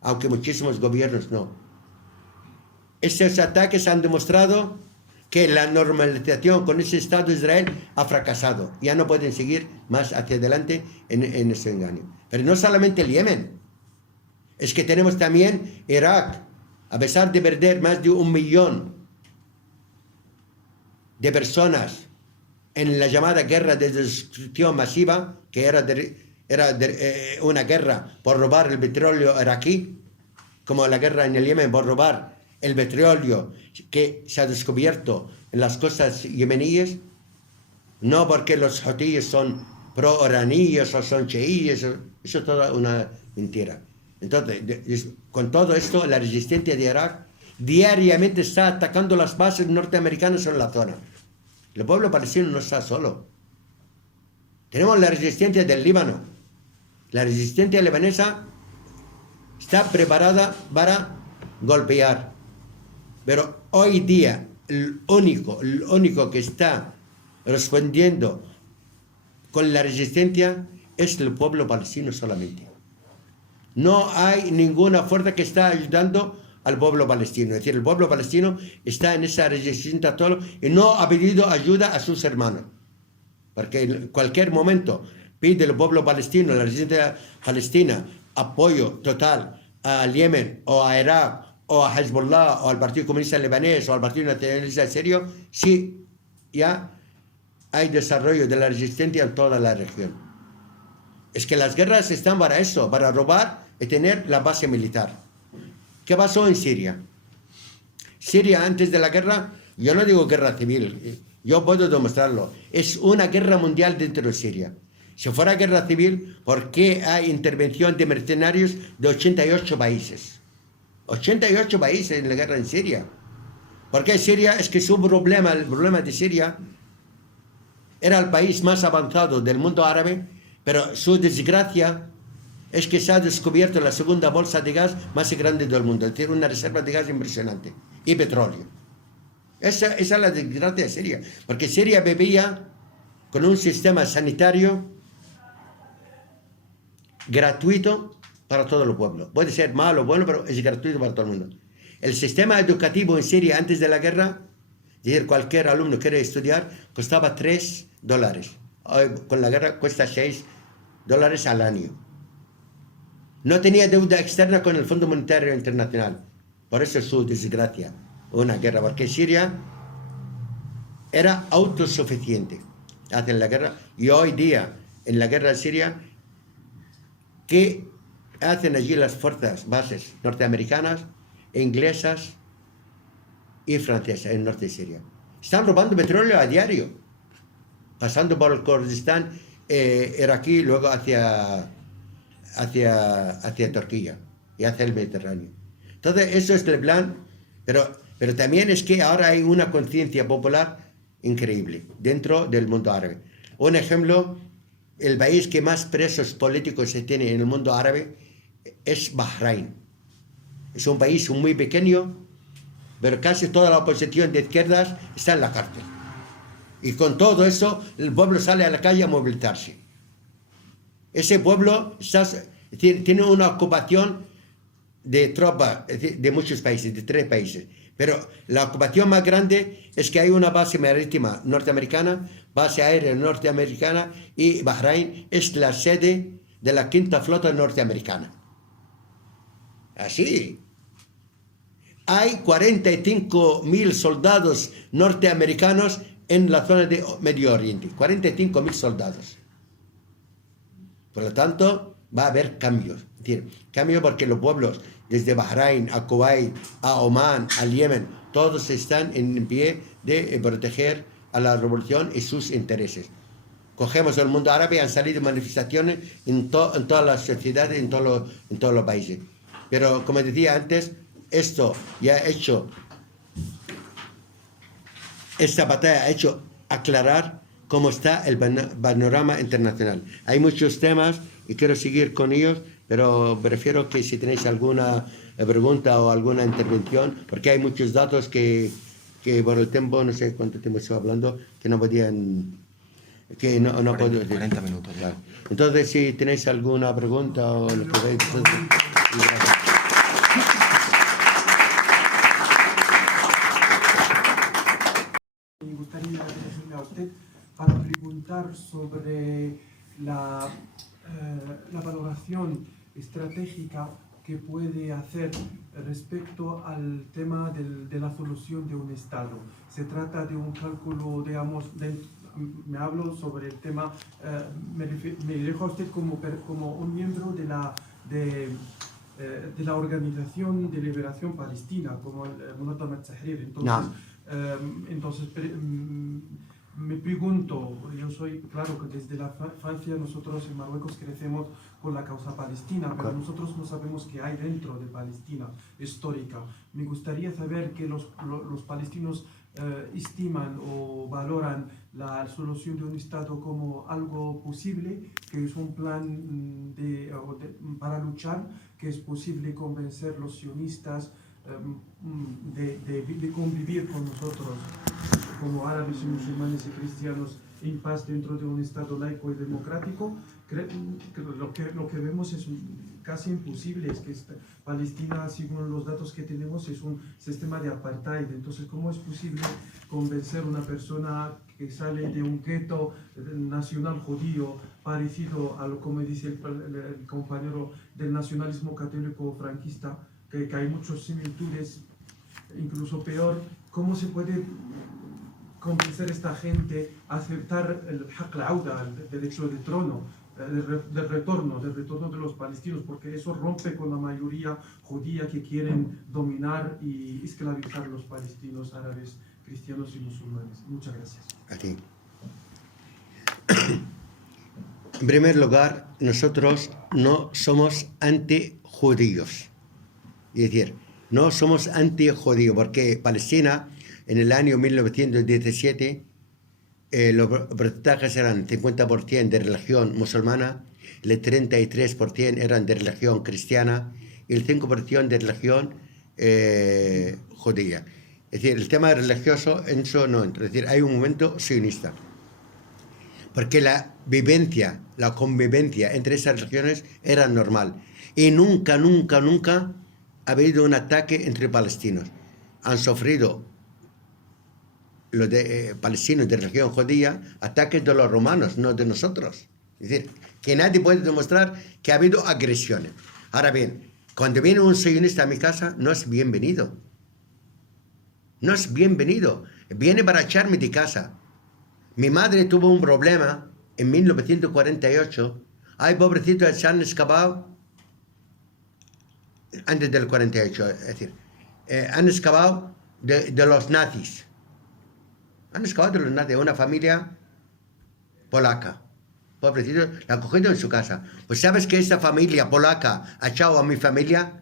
aunque muchísimos gobiernos no. Estos ataques han demostrado que la normalización con ese Estado de Israel ha fracasado. Ya no pueden seguir más hacia adelante en ese engaño. Pero no solamente el Yemen. Es que tenemos también Irak. A pesar de perder más de 1 millón de personas en la llamada guerra de destrucción masiva, que era una guerra por robar el petróleo iraquí, como la guerra en el Yemen por robar el petróleo que se ha descubierto en las costas yemeníes, no porque los hutíes son pro-iraníes o son chiíes, eso es toda una mentira. Entonces, con todo esto, la resistencia de Irak diariamente está atacando las bases norteamericanas en la zona. El pueblo palestino no está solo. Tenemos la resistencia del Líbano. La resistencia libanesa está preparada para golpear. Pero hoy día, el único que está respondiendo con la resistencia es el pueblo palestino solamente. No hay ninguna fuerza que está ayudando al pueblo palestino. Es decir, el pueblo palestino está en esa resistencia solo y no ha pedido ayuda a sus hermanos. Porque en cualquier momento pide el pueblo palestino, la resistencia palestina, apoyo total al Yemen o a Irak o a Hezbollah o al Partido Comunista Libanés o al Partido Nacionalista Sirio, sí, ya hay desarrollo de la resistencia en toda la región. Es que las guerras están para eso, para robar y tener la base militar. ¿Qué pasó en Siria? Siria antes de la guerra, yo no digo guerra civil, yo puedo demostrarlo, es una guerra mundial dentro de Siria. Si fuera guerra civil, ¿por qué hay intervención de mercenarios de 88 países? 88 países en la guerra en Siria. Porque Siria es que el problema de Siria era el país más avanzado del mundo árabe, pero su desgracia es que se ha descubierto la segunda bolsa de gas más grande del mundo, es decir, una reserva de gas impresionante, y petróleo. Esa es la desgracia de Siria, porque Siria vivía con un sistema sanitario gratuito para todo el pueblo. Puede ser malo o bueno, pero es gratuito para todo el mundo. El sistema educativo en Siria antes de la guerra, es decir, cualquier alumno que quiere estudiar, costaba $3. Hoy, con la guerra cuesta $6 al año. No tenía deuda externa con el Fondo Monetario Internacional. Por eso es su desgracia, una guerra, porque Siria era autosuficiente hace la guerra, y hoy día en la guerra de Siria, ¿qué hacen allí las fuerzas bases norteamericanas, inglesas y francesas en el norte de Siria? Están robando petróleo a diario, pasando por el Kurdistán iraquí, luego hacia Turquía y hacia el Mediterráneo. Entonces, eso es el plan, pero también es que ahora hay una conciencia popular increíble dentro del mundo árabe. Un ejemplo, el país que más presos políticos se tiene en el mundo árabe es Bahrein. Es un país muy pequeño, pero casi toda la oposición de izquierdas está en la cárcel. Y con todo eso, el pueblo sale a la calle a movilizarse. Ese pueblo tiene una ocupación de tropas de muchos países, de 3 países. Pero la ocupación más grande es que hay una base marítima norteamericana, base aérea norteamericana, y Bahrein es la sede de la 5ª flota norteamericana. Así. Hay 45.000 soldados norteamericanos en la zona de Medio Oriente. 45.000 soldados. Por lo tanto, va a haber cambios. Es decir, cambios porque los pueblos, desde Bahrein a Kuwait, a Omán, al Yemen, todos están en pie de proteger a la revolución y sus intereses. Cogemos el mundo árabe, han salido manifestaciones en todas las sociedades, en todos los países. Pero, como decía antes, esto ya ha hecho, esta batalla ha hecho aclarar cómo está el panorama internacional. Hay muchos temas y quiero seguir con ellos, pero prefiero que si tenéis alguna pregunta o alguna intervención, porque hay muchos datos que por el tiempo, no sé cuánto tiempo estoy hablando, que no podían, que no 40, puedo decir. 40 minutos. Claro. Entonces, si tenéis alguna pregunta o lo que veis, Me gustaría decirle a usted para preguntar sobre la valoración estratégica que puede hacer respecto al tema de la solución de un Estado. Se trata de un cálculo, digamos, me hablo sobre el tema, me dirijo a usted como un miembro de la Organización de Liberación Palestina, como el Munadama al-Tahrir. Entonces, me pregunto, yo soy, claro que desde la infancia nosotros en Marruecos crecemos con la causa palestina, pero nosotros no sabemos qué hay dentro de Palestina histórica. Me gustaría saber que los palestinos estiman o valoran la solución de un Estado como algo posible, que es un plan para luchar, que es posible convencer a los sionistas de convivir con nosotros como árabes y musulmanes y cristianos en paz dentro de un Estado laico y democrático. Lo que vemos es casi imposible, es que Palestina, según los datos que tenemos, es un sistema de apartheid. Entonces, ¿cómo es posible convencer a una persona que sale de un gueto nacional judío parecido a lo como dice el compañero del nacionalismo católico franquista, que hay muchas similitudes, incluso peor? ¿Cómo se puede convencer a esta gente a aceptar el haq al-auda, el derecho de trono, del retorno de los palestinos? Porque eso rompe con la mayoría judía que quieren dominar y esclavizar a los palestinos, árabes, cristianos y musulmanes. Muchas gracias. A ti. En primer lugar, nosotros no somos antijudíos. Es decir, no somos antijudíos, porque Palestina, en el año 1917, los porcentajes eran 50% de religión musulmana el 33% eran de religión cristiana y el 5% de religión judía. Es decir, el tema religioso en eso no entra. Es decir, hay un momento sionista. Porque la vivencia, la convivencia entre esas religiones era normal. Y nunca ha habido un ataque entre palestinos. Han sufrido los palestinos de religión judía ataques de los romanos, no de nosotros. Es decir, que nadie puede demostrar que ha habido agresiones. Ahora bien, cuando viene un sionista a mi casa, no es bienvenido. No es bienvenido. Viene para echarme de casa. Mi madre tuvo un problema en 1948. Ay, pobrecito, se han escapado antes del 48. Es decir, han escapado de los nazis. Han escapado de los nazis. Una familia polaca. Pobrecito, la han cogido en su casa. Pues ¿sabes que esa familia polaca ha echado a mi familia?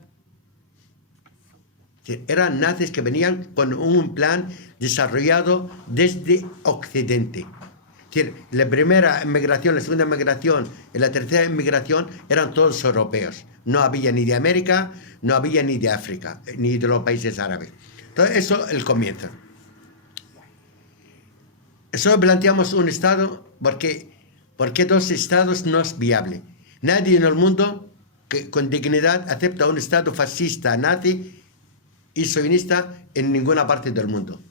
Eran nazis que venían con un plan desarrollado desde Occidente. Es decir, la primera inmigración, la segunda inmigración y la tercera inmigración eran todos europeos. No había ni de América, no había ni de África, ni de los países árabes. Entonces, eso es el comienzo. Eso planteamos un Estado porque 2 estados no es viable. Nadie en el mundo que con dignidad acepta un Estado fascista, nazi y sionista en ninguna parte del mundo.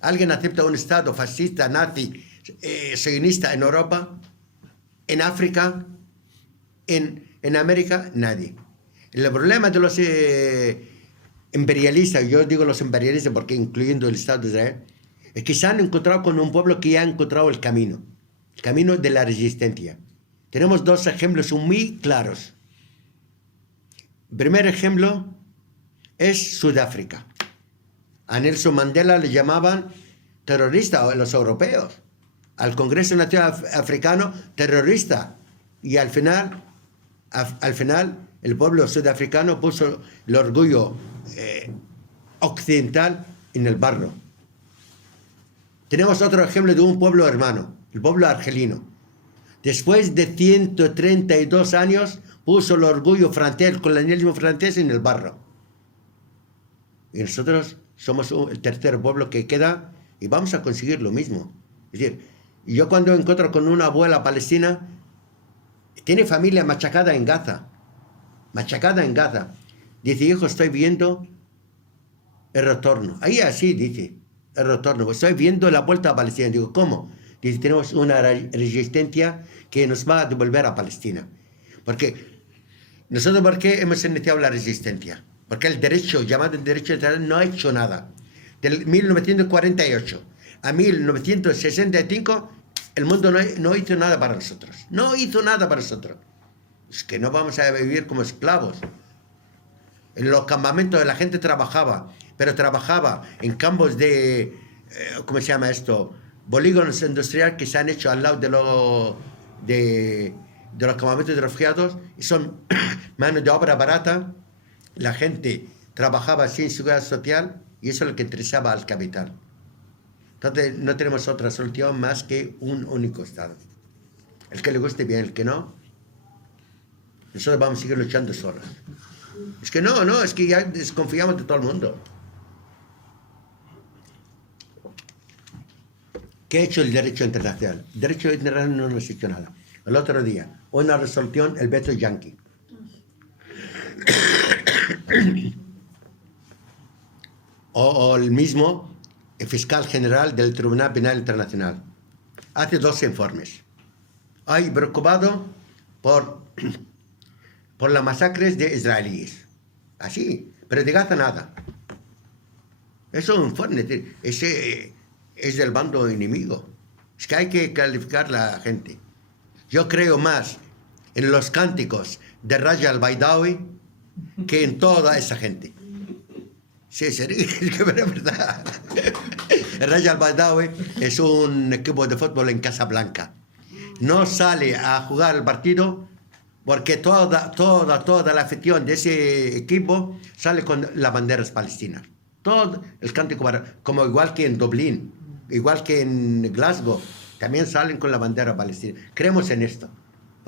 ¿Alguien acepta un Estado fascista, nazi, sionista en Europa, en África, en América? Nadie. El problema de los imperialistas, yo digo los imperialistas porque incluyendo el Estado de Israel, es que se han encontrado con un pueblo que ya ha encontrado el camino de la resistencia. Tenemos 2 ejemplos muy claros. El primer ejemplo es Sudáfrica. A Nelson Mandela le llamaban terrorista a los europeos, al Congreso Nacional Africano terrorista, y al final el pueblo sudafricano puso el orgullo occidental en el barro. Tenemos otro ejemplo de un pueblo hermano, el pueblo argelino. Después de 132 años puso el orgullo francés, el colonialismo francés en el barro. Y nosotros somos el tercer pueblo que queda y vamos a conseguir lo mismo. Es decir, yo cuando encuentro con una abuela palestina, tiene familia machacada en Gaza. Dice, hijo, estoy viendo el retorno. Ahí así dice, el retorno. Estoy viendo la vuelta a Palestina. Digo, ¿cómo? Dice, tenemos una resistencia que nos va a devolver a Palestina. Porque nosotros, ¿por qué hemos iniciado la resistencia? Porque el derecho, llamado el derecho internacional, no ha hecho nada. Del 1948 a 1965, el mundo no hizo nada para nosotros. No hizo nada para nosotros. Es que no vamos a vivir como esclavos. En los campamentos la gente trabajaba, pero trabajaba en campos de, ¿cómo se llama esto? Polígonos industriales que se han hecho al lado de los campamentos de refugiados, y son mano de obra barata. La gente trabajaba sin seguridad social y eso es lo que interesaba al capital. Entonces no tenemos otra solución más que un único Estado. El que le guste bien, el que no, nosotros vamos a seguir luchando solos. Es que no, es que ya desconfiamos de todo el mundo. ¿Qué ha hecho el derecho internacional? El derecho internacional no nos ha hecho nada. El otro día, una resolución, el veto yanqui. O el mismo fiscal general del Tribunal Penal Internacional hace 2 informes. Hay preocupado por las masacres de israelíes. Así, pero de Gaza nada. Eso es un informe, ese es del bando enemigo. Es que hay que calificar a la gente. Yo creo más en los cánticos de Raja al-Baidawi que en toda esa gente. Sí, es que es verdad. El Raja al-Baidawi es un equipo de fútbol en Casablanca. No sale a jugar el partido porque toda la afición de ese equipo sale con las banderas palestinas. Todo el cántico, como igual que en Dublín, igual que en Glasgow, también salen con la bandera palestina. Creemos en esto,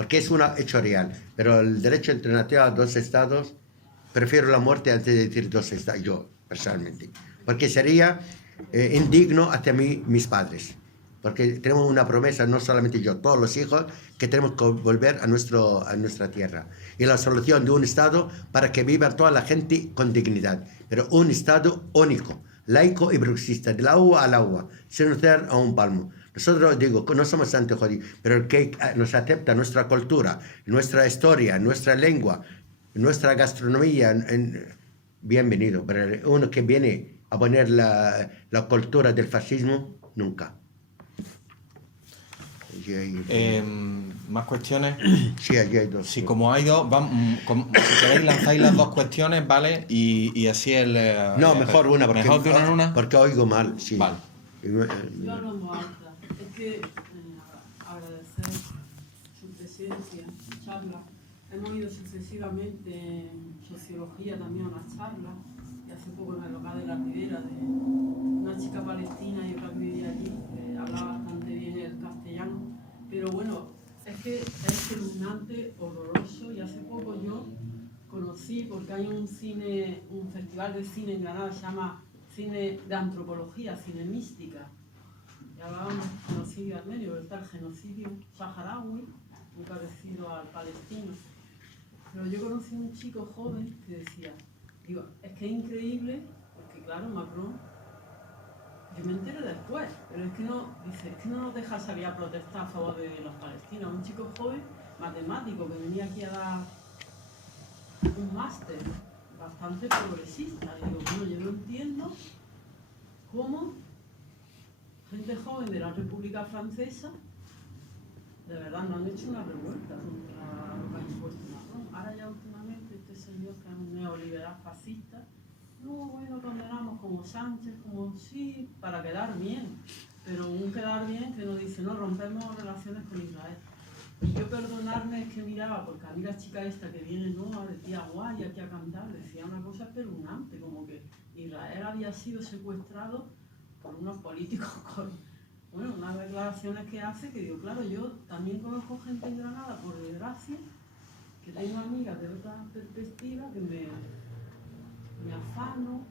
porque es un hecho real. Pero el derecho internacional a 2 estados, prefiero la muerte antes de decir 2 estados, yo personalmente. Porque sería indigno hacia mí, mis padres. Porque tenemos una promesa, no solamente yo, todos los hijos, que tenemos que volver a nuestra tierra. Y la solución de un Estado para que viva toda la gente con dignidad. Pero un Estado único, laico y progresista, del agua al agua, sin hacer a un palmo. Nosotros, digo, no somos santos jodidos, pero el que nos acepta nuestra cultura, nuestra historia, nuestra lengua, nuestra gastronomía, bienvenido. Pero uno que viene a poner la cultura del fascismo, nunca. ¿Más cuestiones? Sí, aquí hay 2. Sí, como hay 2, si queréis lanzáis las 2 cuestiones, ¿vale? Y así el... No, mejor una, porque, ¿mejor de una en una? Porque oigo mal, sí. Vale. Yo hablo en voz alta. Es que agradecer su presencia, su charla. Hemos ido sucesivamente en sociología también a unas charlas, y hace poco en el local de la Ribera, de una chica palestina y otra que vivía allí, que hablaba bastante bien el castellano. Pero bueno, es que es espeluznante, horroroso, y hace poco yo conocí, porque hay un festival de cine en Granada, se llama Cine de Antropología, Cine Mística. Y hablábamos de genocidio armenio, pero está el genocidio saharaui, muy parecido al palestino. Pero yo conocí a un chico joven que decía, digo, es que es increíble, porque claro, Macron, yo me enteré después, pero es que no nos deja salir a protestar a favor de los palestinos. Un chico joven, matemático, que venía aquí a dar un máster bastante progresista. Y digo, bueno, yo no entiendo cómo gente joven de la República Francesa, de verdad, no han hecho una revuelta contra lo que ha impuesto Macron. Ahora ya últimamente este señor que es un neoliberal fascista, no, bueno, condenamos como Sánchez, como sí, para quedar bien, pero un quedar bien que nos dice, no, rompemos relaciones con Israel. Y yo perdonarme es que miraba, porque a mí la chica esta que viene, no, de tía guay, aquí a cantar, decía una cosa espeluznante, como que Israel había sido secuestrado por unos políticos con, bueno, unas declaraciones que hace, que digo, claro, yo también conozco gente en Granada, por desgracia, que tengo amigas de otra perspectiva, que me afano,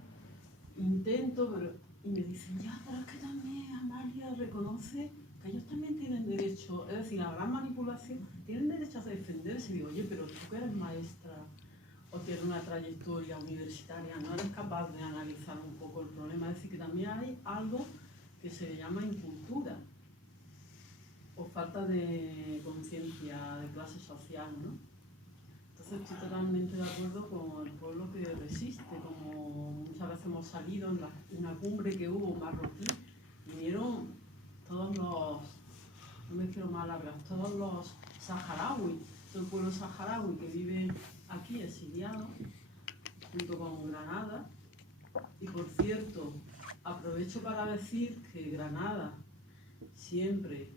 intento, pero, y me dicen, ya, pero es que también Amalia reconoce que ellos también tienen derecho, es decir, la gran manipulación, tienen derecho a defenderse. Y digo, oye, pero tú que eres maestra o tienes una trayectoria universitaria, no eres capaz de analizar un poco el problema. Es decir, que también hay algo que se llama incultura o falta de conciencia de clase social, ¿no? Entonces estoy totalmente de acuerdo con el pueblo que resiste, como muchas veces hemos salido en una cumbre que hubo marroquí, vinieron todos los, no me quiero más largas, todos los saharauis, todo el pueblo saharaui que vive aquí exiliado, junto con Granada. Y por cierto, aprovecho para decir que Granada siempre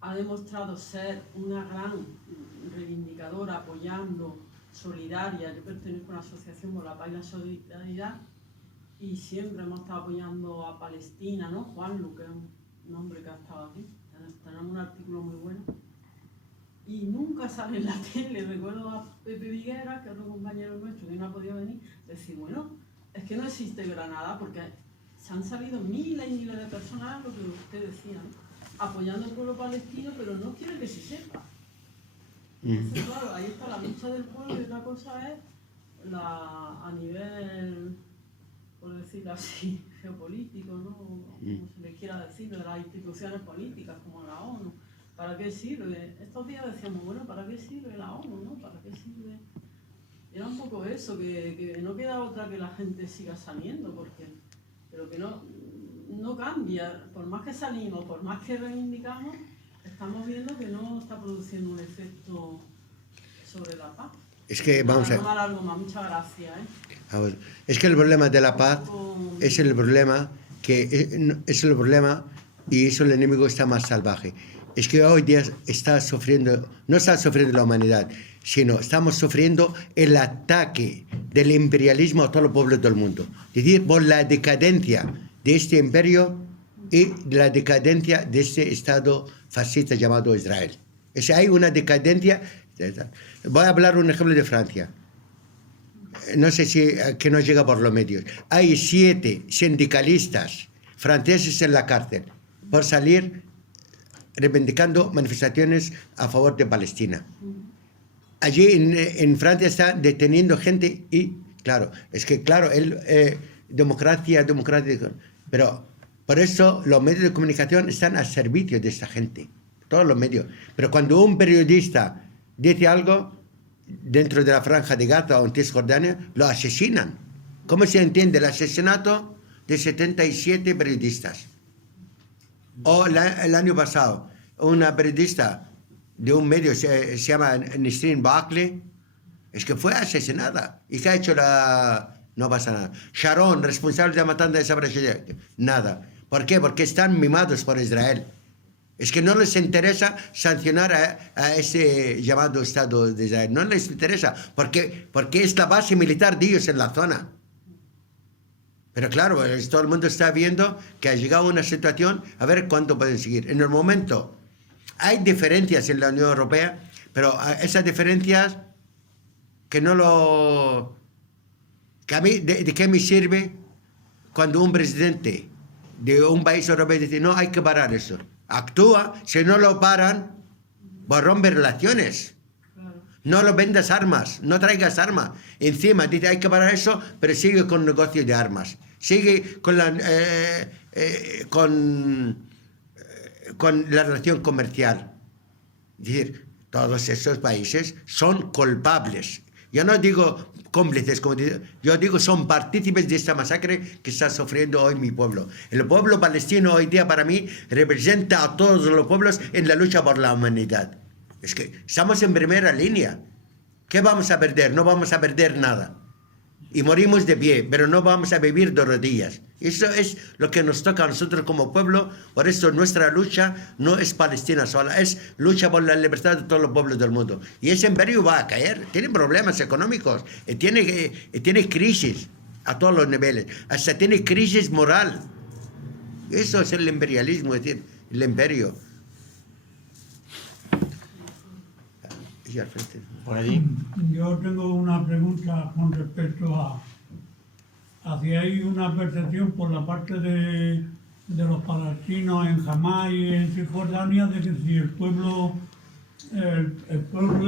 ha demostrado ser una gran reivindicadora, apoyando, solidaria. Yo pertenezco a una asociación por la paz y la solidaridad y siempre hemos estado apoyando a Palestina, ¿no? Juan Lu, que es un hombre que ha estado aquí, tenemos un artículo muy bueno. Y nunca sale en la tele. Recuerdo a Pepe Viguera, que es otro compañero nuestro que no ha podido venir, decir, bueno, es que no existe Granada porque se han salido miles y miles de personas, lo que usted decía, ¿no? Apoyando al pueblo palestino, pero no quiere que se sepa. Entonces, claro, ahí está la lucha del pueblo y otra cosa es a nivel, por decirlo así, geopolítico, ¿no? Como se le quiera decir, de las instituciones políticas como la ONU. ¿Para qué sirve? Estos días decíamos, bueno, ¿para qué sirve la ONU, no? ¿Para qué sirve? Era un poco eso, que no queda otra que la gente siga saliendo, pero que no cambia. Por más que salimos, por más que reivindicamos, estamos viendo que no está produciendo un efecto sobre la paz. Es que, vamos a ver. Muchas gracias. Es que el problema de la paz es el problema y eso el enemigo está más salvaje. Es que hoy día no está sufriendo la humanidad, sino estamos sufriendo el ataque del imperialismo a todos los pueblos del mundo. Es decir, por la decadencia de este imperio y la decadencia de este Estado fascista llamado Israel. Es hay una decadencia. Voy a hablar un ejemplo de Francia. No sé si que no llega por los medios. Hay 7 sindicalistas franceses en la cárcel por salir reivindicando manifestaciones a favor de Palestina. Allí en Francia están deteniendo gente y, claro, es que, claro, democracia, pero por eso los medios de comunicación están al servicio de esta gente, todos los medios. Pero cuando un periodista dice algo dentro de la franja de Gaza o en Cisjordania, lo asesinan. ¿Cómo se entiende el asesinato de 77 periodistas? O el año pasado, una periodista de un medio, se llama Nisrin Buckley, es que fue asesinada. ¿Y qué ha hecho No pasa nada. Sharon, responsable de la matanza de esa brasileña, nada. ¿Por qué? Porque están mimados por Israel. Es que no les interesa sancionar a ese llamado Estado de Israel. No les interesa, porque es la base militar de ellos en la zona. Pero claro, todo el mundo está viendo que ha llegado una situación, a ver cuánto pueden seguir. En el momento, hay diferencias en la Unión Europea, pero esas diferencias que no lo... Que a mí, ¿de qué me sirve cuando un presidente de un país europeo dice, no, hay que parar eso? Actúa, si no lo paran, pues rompe relaciones. No lo vendas armas, no traigas armas. Encima dice hay que parar eso, pero sigue con negocio de armas. Sigue con la relación comercial. Es decir, todos esos países son culpables. Yo no digo cómplices, como yo digo son partícipes de esta masacre que está sufriendo hoy mi pueblo. El pueblo palestino hoy día para mí representa a todos los pueblos en la lucha por la humanidad. Es que estamos en primera línea. ¿Qué vamos a perder? No vamos a perder nada. Y morimos de pie, pero no vamos a vivir de rodillas. Eso es lo que nos toca a nosotros como pueblo. Por eso nuestra lucha no es Palestina sola, es lucha por la libertad de todos los pueblos del mundo. Y ese imperio va a caer. Tiene problemas económicos, tiene crisis a todos los niveles. Hasta tiene crisis moral. Eso es el imperialismo, es decir, el imperio. Y al frente. Por allí. Yo tengo una pregunta con respecto a si hay una percepción por la parte de los palestinos en Hamás y en Cisjordania de que si el pueblo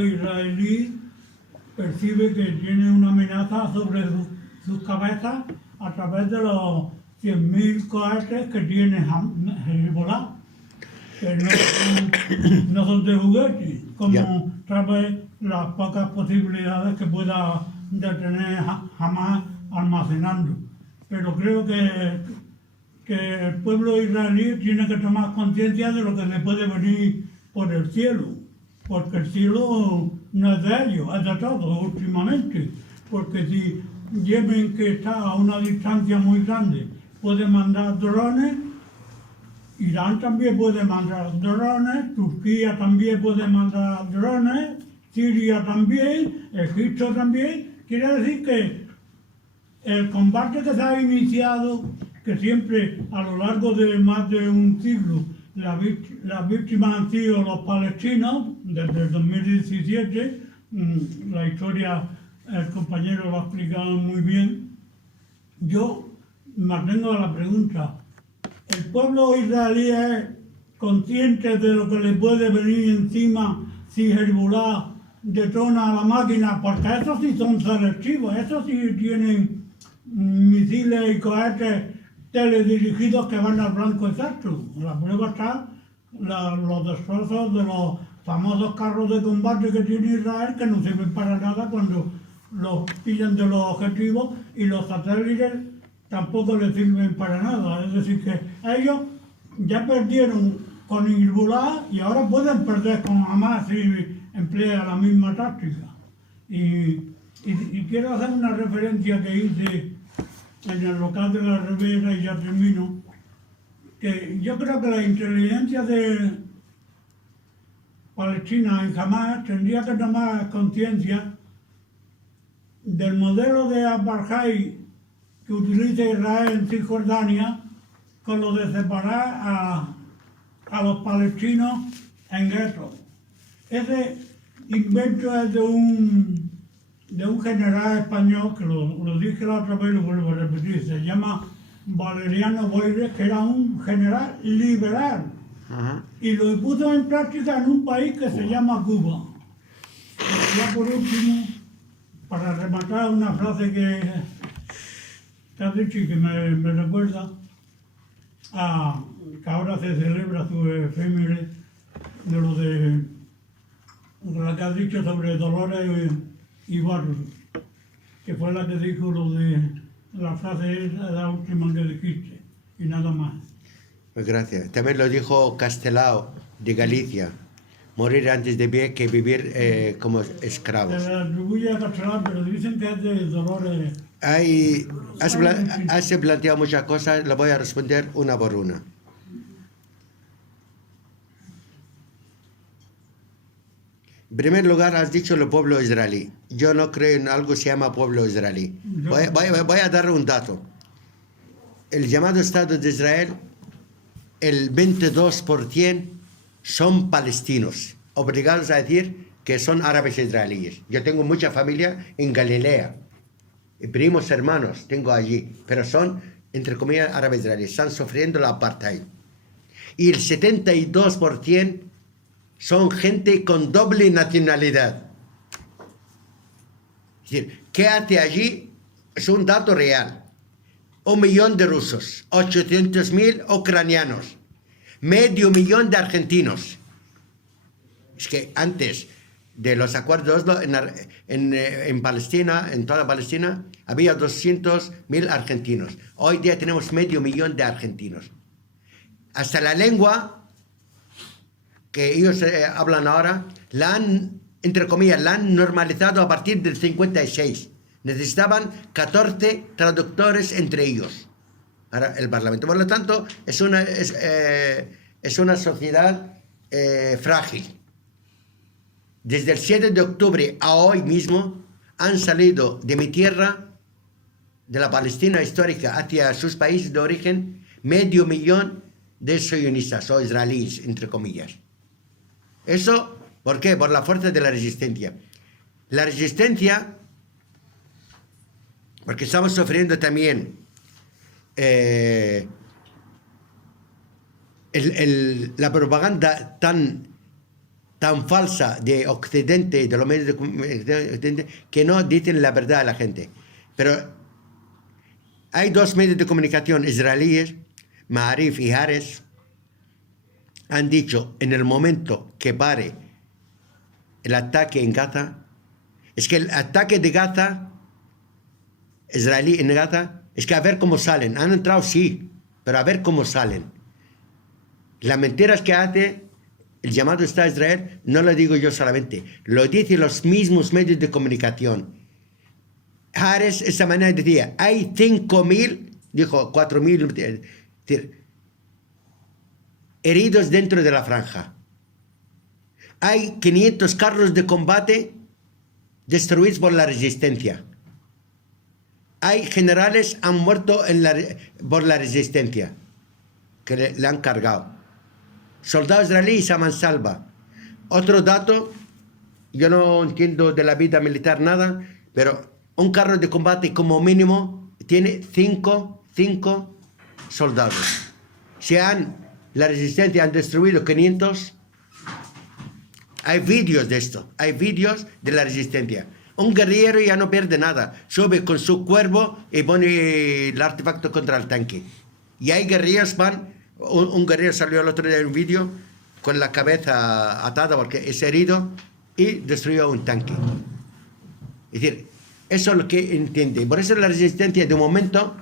israelí percibe que tiene una amenaza sobre sus cabezas a través de los 100.000 cohetes que tiene Hezbollah, que no son de juguete, como través las pocas posibilidades que pueda detener Hamás almacenando. Pero creo que el pueblo israelí tiene que tomar conciencia de lo que le puede venir por el cielo, porque el cielo no es de ellos, es de todos últimamente, porque si Yemen, que está a una distancia muy grande, puede mandar drones, Irán también puede mandar drones, Turquía también puede mandar drones, Siria también, Egipto también. Quiere decir que el combate que se ha iniciado, que siempre a lo largo de más de un siglo las víctimas han sido los palestinos, desde el 2017, la historia el compañero lo ha explicado muy bien. Yo mantengo a la pregunta, ¿el pueblo israelí es consciente de lo que le puede venir encima si Hezbollah detona a la máquina? Porque esos sí son selectivos, esos sí tienen misiles y cohetes teledirigidos que van al blanco exacto. La prueba está los destrozos de los famosos carros de combate que tiene Israel, que no sirven para nada cuando los pillan de los objetivos, y los satélites tampoco les sirven para nada. Es decir, que ellos ya perdieron con Hezbollah y ahora pueden perder con Hamas si emplea la misma táctica. Y quiero hacer una referencia que hice en el local de la Ribera, y ya termino, que yo creo que la inteligencia de Palestina en Hamas tendría que tomar conciencia del modelo de apartheid que utiliza Israel en Cisjordania, con lo de separar a los palestinos en guetos. Ese invento es de un general español, que lo dije la otra vez y lo vuelvo a repetir, se llama Valeriano Boires, que era un general liberal. Ajá. Y lo puso en práctica en un país que se llama Cuba. Ya por último, para rematar una frase que has dicho y que me recuerda a que ahora se celebra su efeméride de lo de la que has dicho sobre Dolores y Barros, que fue la que dijo lo de la frase esa, la última que dijiste, y nada más. Pues gracias. También lo dijo Castelao de Galicia. Morir antes de pie que vivir como esclavos. Se le atribuye a Castelao, pero dicen que es de Dolores. Has planteado muchas cosas, las voy a responder una por una. En primer lugar, has dicho el pueblo israelí. Yo no creo en algo que se llama pueblo israelí. Voy a dar un dato. El llamado Estado de Israel, el 22% son palestinos, obligados a decir que son árabes israelíes. Yo tengo mucha familia en Galilea, primos hermanos tengo allí, pero son, entre comillas, árabes israelíes. Están sufriendo la apartheid. Y el 72% son gente con doble nacionalidad. Es decir, ¿qué hace allí? Es un dato real. 1 millón de rusos, 800.000 ucranianos, 500.000 de argentinos. Es que antes de los acuerdos de Oslo, en Palestina, en toda Palestina, había 200.000 argentinos. Hoy día tenemos 500.000 de argentinos. Hasta la lengua que ellos hablan ahora, la han, entre comillas, la han normalizado a partir del 56. Necesitaban 14 traductores entre ellos para el Parlamento. Por lo tanto, es una sociedad frágil. Desde el 7 de octubre a hoy mismo han salido de mi tierra, de la Palestina histórica, hacia sus países de origen, 500.000 de sionistas o israelíes, entre comillas. ¿Eso por qué? Por la fuerza de la resistencia. La resistencia, porque estamos sufriendo también la propaganda tan falsa de Occidente, de los medios de Occidente, que no dicen la verdad a la gente. Pero hay dos medios de comunicación israelíes, Ma'arif y Haaretz, han dicho en el momento que pare el ataque en Gaza, es que el ataque de Gaza, israelí en Gaza, es que a ver cómo salen. Han entrado, sí, pero a ver cómo salen. Las mentiras que hace el llamado Estado de Israel, no lo digo yo solamente, lo dicen los mismos medios de comunicación. Haaretz esta mañana decía, hay 5.000, dijo 4.000, heridos dentro de la franja. Hay 500 carros de combate destruidos por la resistencia. Hay generales que han muerto por la resistencia, que le han cargado. Soldados israelíes a mansalva. Otro dato, yo no entiendo de la vida militar nada, pero un carro de combate como mínimo tiene 5 soldados. La resistencia han destruido 500. Hay vídeos de esto, hay vídeos de la resistencia. Un guerrillero ya no pierde nada, sube con su cuervo y pone el artefacto contra el tanque. Y hay guerrilleros un guerrillero salió el otro día en un vídeo con la cabeza atada porque es herido y destruyó un tanque. Es decir, eso es lo que entiende. Por eso la resistencia de un momento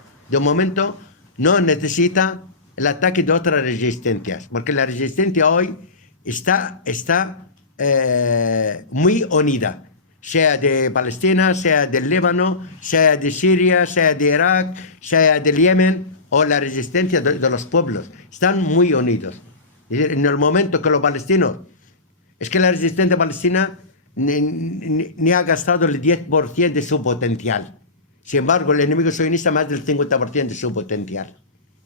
no necesita el ataque de otras resistencias, porque la resistencia hoy está muy unida, sea de Palestina, sea del Líbano, sea de Siria, sea de Irak, sea del Yemen, o la resistencia de los pueblos. Están muy unidos. Es decir, en el momento que los palestinos, es que la resistencia palestina ni ha gastado el 10% de su potencial. Sin embargo, el enemigo sionista más del 50% de su potencial.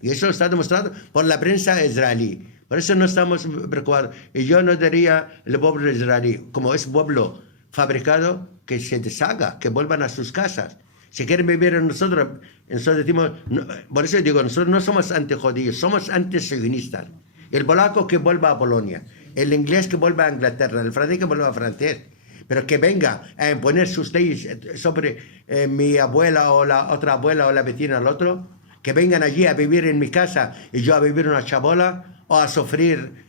Y eso está demostrado por la prensa israelí, Por eso no estamos preocupados. Y yo no diría el pueblo israelí, como es pueblo fabricado, que se deshaga, que vuelvan a sus casas. Si quieren vivir en nosotros decimos, por eso digo, nosotros no somos antijudíos, somos antisionistas. El polaco que vuelva a Polonia, el inglés que vuelva a Inglaterra, el francés que vuelva a francés, pero que venga a imponer sus leyes sobre mi abuela o la otra abuela o la vecina al otro, que vengan allí a vivir en mi casa y yo a vivir una chabola o a sufrir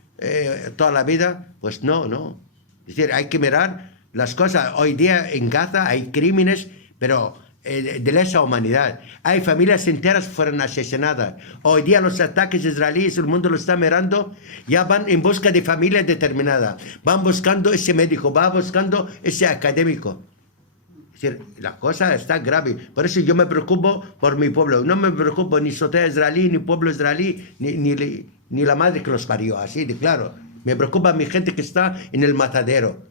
toda la vida, pues no. Es decir, hay que mirar las cosas. Hoy día en Gaza hay crímenes, pero de lesa humanidad. Hay familias enteras que fueron asesinadas. Hoy día los ataques israelíes, el mundo lo está mirando, ya van en busca de familias determinadas. Van buscando ese médico, van buscando ese académico. Es decir, la cosa está grave. Por eso yo me preocupo por mi pueblo. No me preocupo ni sociedad israelí, ni pueblo israelí, ni la madre que los parió. Así de claro. Me preocupa mi gente que está en el matadero.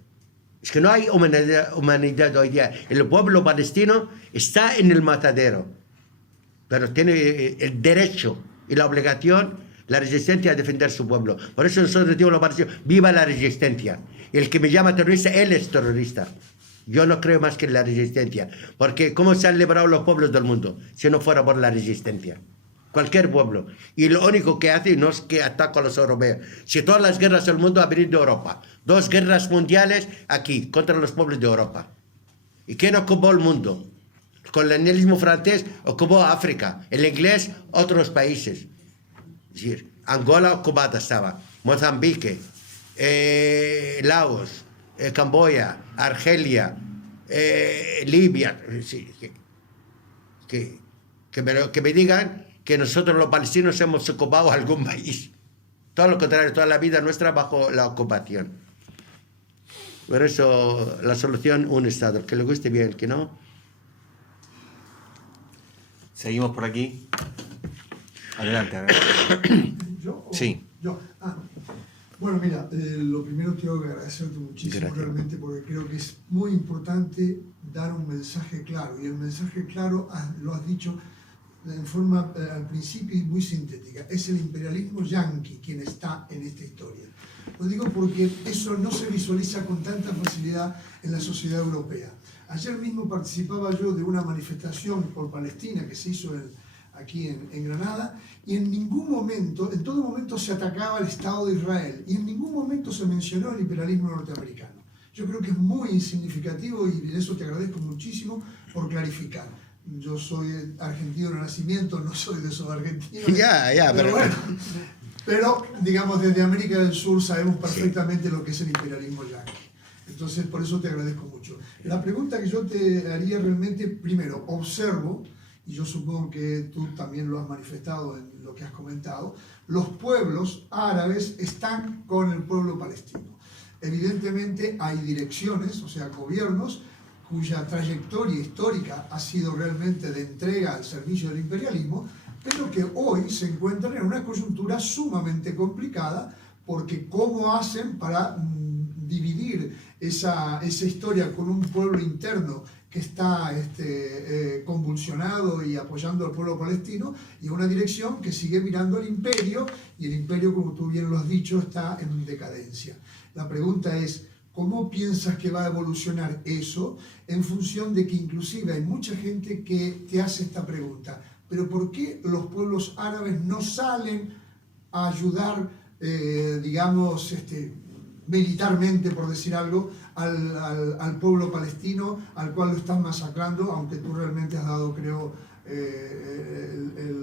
Es que no hay humanidad hoy día. El pueblo palestino está en el matadero, pero tiene el derecho y la obligación, la resistencia a defender su pueblo. Por eso nosotros decimos los palestinos, viva la resistencia. Y el que me llama terrorista, él es terrorista. Yo no creo más que en la resistencia, porque ¿cómo se han liberado los pueblos del mundo si no fuera por la resistencia? Cualquier pueblo. Y lo único que hace no es que ataca a los europeos. Si todas las guerras del mundo han venido de Europa, 2 guerras mundiales aquí, contra los pueblos de Europa. ¿Y quién ocupó el mundo? El colonialismo francés ocupó África, el inglés otros países. Es decir, Angola ocupada estaba, Mozambique, Laos, Camboya, Argelia, Libia. Sí, que me digan que nosotros los palestinos hemos ocupado algún país. Todo lo contrario, toda la vida nuestra bajo la ocupación. Por eso la solución, un Estado, el que le guste bien, el que no. Seguimos por aquí. Adelante. ¿Yo? Sí. Yo. Bueno, mira, lo primero tengo que agradecerte muchísimo. Gracias. Realmente, porque creo que es muy importante dar un mensaje claro. Y el mensaje claro lo has dicho en forma al principio y muy sintética. Es el imperialismo yanqui quien está en esta historia. Lo digo porque eso no se visualiza con tanta facilidad en la sociedad europea. Ayer mismo participaba yo de una manifestación por Palestina que se hizo aquí en Granada, y en ningún momento, en todo momento se atacaba al Estado de Israel, y en ningún momento se mencionó el imperialismo norteamericano. Yo creo que es muy significativo, y de eso te agradezco muchísimo por clarificar. Yo soy argentino de nacimiento, no soy de esos argentinos. Pero Bueno, pero, digamos, desde América del Sur sabemos perfectamente lo que es el imperialismo yanqui. Entonces, por eso te agradezco mucho. La pregunta que yo te haría realmente, primero, observo, y yo supongo que tú también lo has manifestado en lo que has comentado, los pueblos árabes están con el pueblo palestino. Evidentemente hay direcciones, o sea, gobiernos, cuya trayectoria histórica ha sido realmente de entrega al servicio del imperialismo, pero que hoy se encuentran en una coyuntura sumamente complicada, porque ¿cómo hacen para dividir esa historia con un pueblo interno que está convulsionado y apoyando al pueblo palestino, y una dirección que sigue mirando al imperio, y el imperio, como tú bien lo has dicho, está en decadencia? La pregunta es, ¿cómo piensas que va a evolucionar eso en función de que inclusive hay mucha gente que te hace esta pregunta? ¿Pero por qué los pueblos árabes no salen a ayudar, digamos, militarmente, por decir algo, al pueblo palestino, al cual lo están masacrando, aunque tú realmente has dado, creo,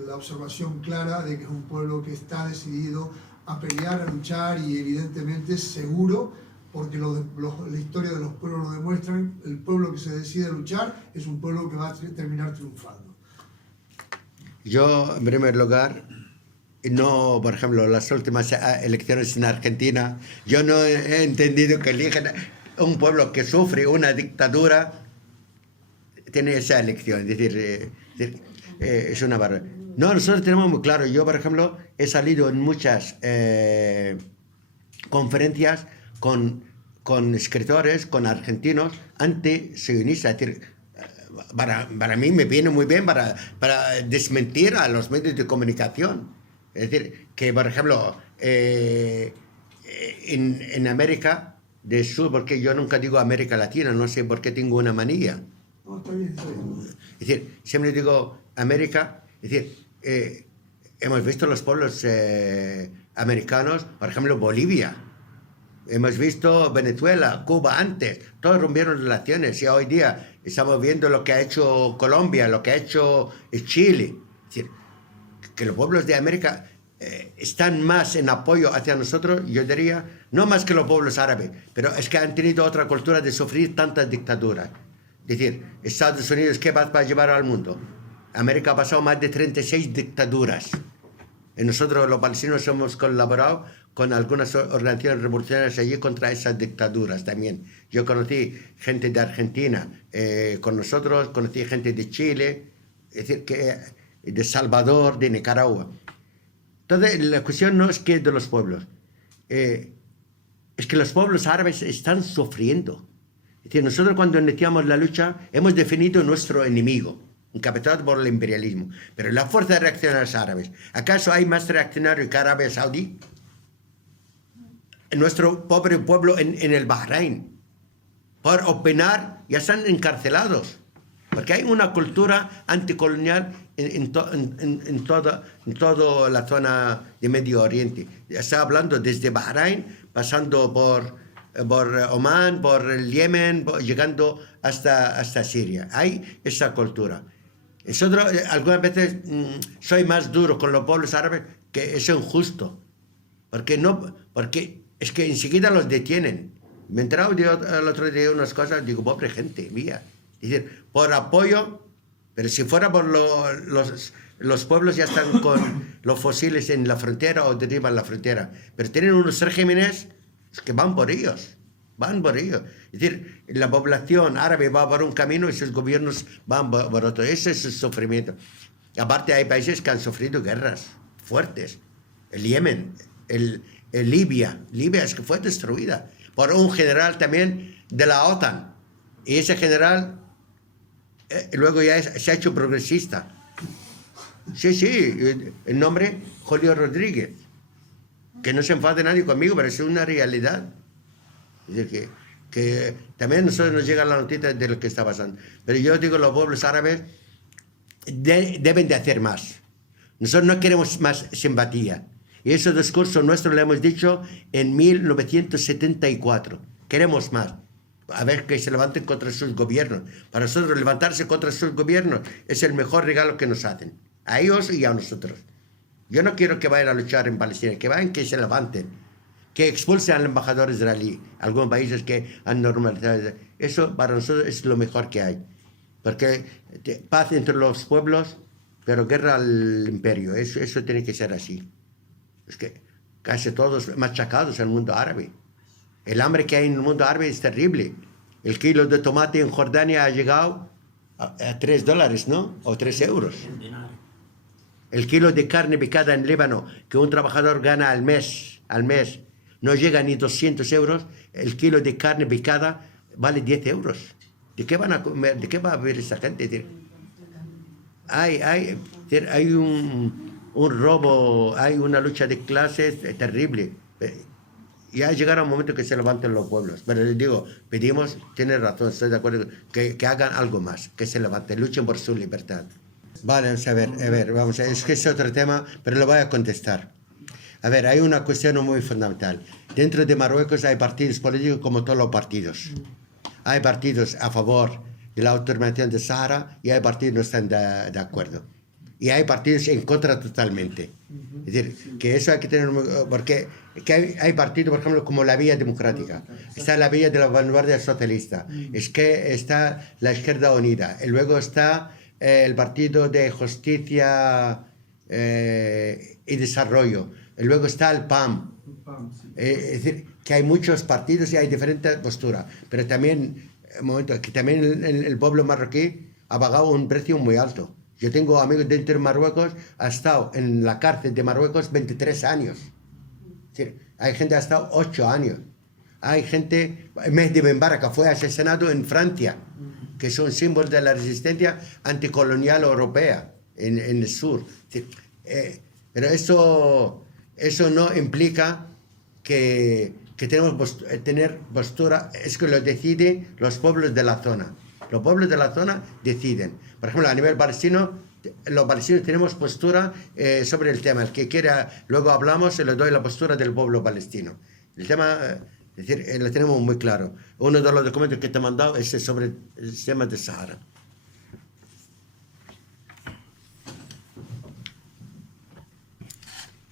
la observación clara de que es un pueblo que está decidido a pelear, a luchar, y evidentemente seguro, porque la historia de los pueblos lo demuestran, el pueblo que se decide a luchar es un pueblo que va a terminar triunfando. Yo, en primer lugar, no, por ejemplo, las últimas elecciones en Argentina, yo no he entendido que elijan un pueblo que sufre una dictadura, tiene esa elección. Es decir, es una barbaridad. No, nosotros tenemos muy claro. Yo, por ejemplo, he salido en muchas conferencias con escritores, con argentinos anti-sionistas. Es decir, para mí me viene muy bien para desmentir a los medios de comunicación. Es decir, que por ejemplo en América del Sur, porque yo nunca digo América Latina, no sé por qué tengo una manía. No, está bien, está bien. Es decir, siempre digo América, es decir, hemos visto los pueblos americanos, por ejemplo, Bolivia. Hemos visto Venezuela, Cuba antes, todos rompieron relaciones y hoy día estamos viendo lo que ha hecho Colombia, lo que ha hecho Chile. Es decir, que los pueblos de América están más en apoyo hacia nosotros, yo diría, no más que los pueblos árabes, pero es que han tenido otra cultura de sufrir tantas dictaduras. Es decir, Estados Unidos, ¿qué va a llevar al mundo? América ha pasado más de 36 dictaduras. Y nosotros los palestinos hemos colaborado con algunas organizaciones revolucionarias allí contra esas dictaduras también. Yo conocí gente de Argentina con nosotros, conocí gente de Chile, es decir, de Salvador, de Nicaragua. Entonces, la cuestión no es que de los pueblos, es que los pueblos árabes están sufriendo. Es decir, nosotros cuando iniciamos la lucha hemos definido nuestro enemigo, encabezado por el imperialismo. Pero la fuerza de reaccionarios árabes, ¿acaso hay más reaccionarios que Arabia Saudí? Nuestro pobre pueblo en el Bahrein, por opinar, ya están encarcelados. Porque hay una cultura anticolonial en toda la zona de Medio Oriente. Está hablando desde Bahrein, pasando por Omán, por el Yemen, llegando hasta Siria. Hay esa cultura. Nosotros algunas veces soy más duro con los pueblos árabes, que es injusto. Porque es que enseguida los detienen. Me he enterado el otro día unas cosas, digo, pobre gente mía. Es decir, por apoyo, pero si fuera por los pueblos ya están con los fusiles en la frontera o derriban la frontera. Pero tienen unos regímenes que van por ellos. Es decir, la población árabe va por un camino y sus gobiernos van por otro. Ese es el sufrimiento. Aparte hay países que han sufrido guerras fuertes. El Yemen, Libia es que fue destruida por un general también de la OTAN. Y ese general luego ya se ha hecho progresista. Sí, el nombre Julio Rodríguez. Que no se enfade nadie conmigo, pero es una realidad. Es decir, que también a nosotros nos llega la noticia de lo que está pasando. Pero yo digo, los pueblos árabes deben de hacer más. Nosotros no queremos más simpatía. Y ese discurso nuestro lo hemos dicho en 1974. Queremos más. A ver, que se levanten contra sus gobiernos. Para nosotros levantarse contra sus gobiernos es el mejor regalo que nos hacen. A ellos y a nosotros. Yo no quiero que vayan a luchar en Palestina, que vayan, que se levanten, que expulsen al embajador israelí, algunos países que han normalizado. Eso para nosotros es lo mejor que hay. Porque paz entre los pueblos, pero guerra al imperio. Eso tiene que ser así. Es que casi todos machacados en el mundo árabe. El hambre que hay en el mundo árabe es terrible. El kilo de tomate en Jordania ha llegado a $3, ¿no? O 3 euros. El kilo de carne picada en Líbano, que un trabajador gana al mes, no llega ni 200 euros, el kilo de carne picada vale 10 euros. ¿De qué van a comer? ¿De qué va a vivir esa gente? Hay un robo, hay una lucha de clases terrible. Ya llegará un momento que se levanten los pueblos. Pero les digo, pedimos, tiene razón, estoy de acuerdo, que hagan algo más, que se levanten, luchen por su libertad. Vale, vamos a ver, es que es otro tema, pero lo voy a contestar. A ver, hay una cuestión muy fundamental. Dentro de Marruecos hay partidos políticos como todos los partidos. Hay partidos a favor de la autodeterminación de Sahara y hay partidos que no están de acuerdo. Y hay partidos en contra totalmente. Es decir, que eso hay que tener... Porque hay partidos, por ejemplo, como la Vía Democrática. Está la Vía de la Vanguardia Socialista. Es que está la Izquierda Unida. Y luego está el Partido de Justicia y Desarrollo. Y luego está el PAM. Es decir, que hay muchos partidos y hay diferentes posturas. Pero también, el pueblo marroquí ha pagado un precio muy alto. Yo tengo amigos dentro de Marruecos, ha estado en la cárcel de Marruecos 23 años. Es decir, hay gente que ha estado 8 años. Hay gente, Mehdi Ben Baraka fue asesinado en Francia, que es un símbolo de la resistencia anticolonial europea en el sur. Es decir, pero eso Eso no implica que tenemos tener postura, es que lo deciden los pueblos de la zona. Los pueblos de la zona deciden. Por ejemplo, a nivel palestino, los palestinos tenemos postura sobre el tema. El que quiera, luego hablamos y le doy la postura del pueblo palestino. El tema, es decir, lo tenemos muy claro. Uno de los documentos que te he mandado es sobre el tema de Sahara.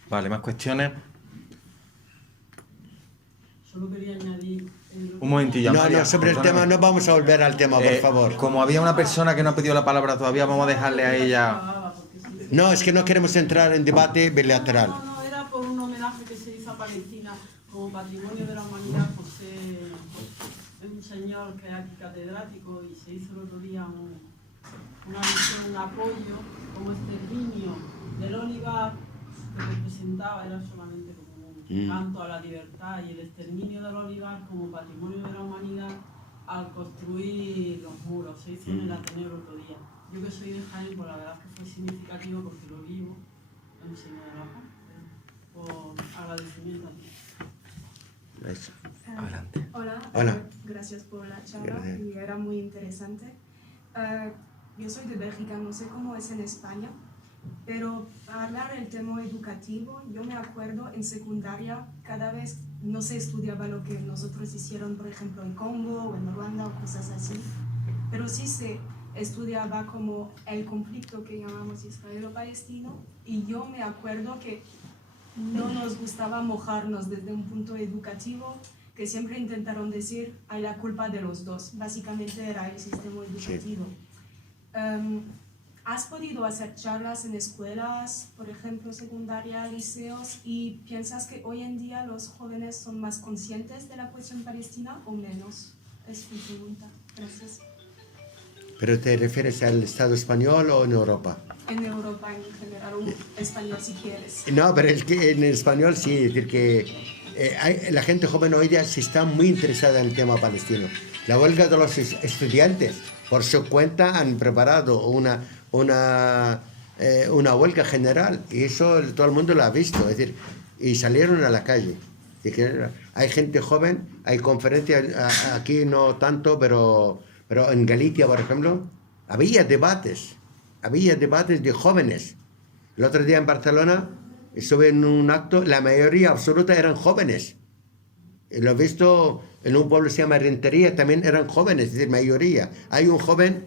Vale, más cuestiones. Solo quería añadir... Un momentillo. No, Amalia, no, sobre el perdóname. tema, no vamos a volver al tema, por favor. Como había una persona que no ha pedido la palabra todavía, vamos a dejarle a ella. No, es que no queremos entrar en debate bilateral. No, era por un homenaje que se hizo a Palestina como patrimonio de la humanidad. José es un señor que es aquí catedrático y se hizo el otro día una misión, un apoyo como exterminio del olivar que representaba, era solamente como un canto a la libertad, y el exterminio del olivar como patrimonio de la humanidad al construir los muros. Se hizo en el Ateneo el otro día. Yo que soy de Jaén, pues la verdad es que fue significativo porque lo vivo en Señor de la Paz, por agradecimiento a ti. Eso. Adelante. Hola, Hola. Gracias por la charla Gracias. y era muy interesante. Yo soy de Bélgica, no sé cómo es en España, pero para hablar del tema educativo, yo me acuerdo en secundaria cada vez no se estudiaba lo que nosotros hicieron, por ejemplo, en Congo o en Ruanda o cosas así, pero sí se estudiaba como el conflicto que llamamos israelo-palestino, y yo me acuerdo que no nos gustaba mojarnos desde un punto educativo, que siempre intentaron decir hay la culpa de los dos, básicamente era el sistema educativo. ¿Has podido hacer charlas en escuelas, por ejemplo, secundaria, liceos, y piensas que hoy en día los jóvenes son más conscientes de la cuestión palestina o menos? Es mi pregunta. Gracias. ¿Pero te refieres al Estado español o en Europa? En Europa en general, o en español si quieres. No, pero es que en español sí, es decir que la gente joven hoy día sí está muy interesada en el tema palestino. La huelga de los estudiantes, por su cuenta, han preparado una huelga general, y eso todo el mundo lo ha visto, es decir, y salieron a la calle. Es decir, hay gente joven, hay conferencias, aquí no tanto, pero en Galicia, por ejemplo, había debates de jóvenes. El otro día en Barcelona estuve en un acto, la mayoría absoluta eran jóvenes. Lo he visto en un pueblo que se llama Rentería, también eran jóvenes, es decir, mayoría. Hay un joven,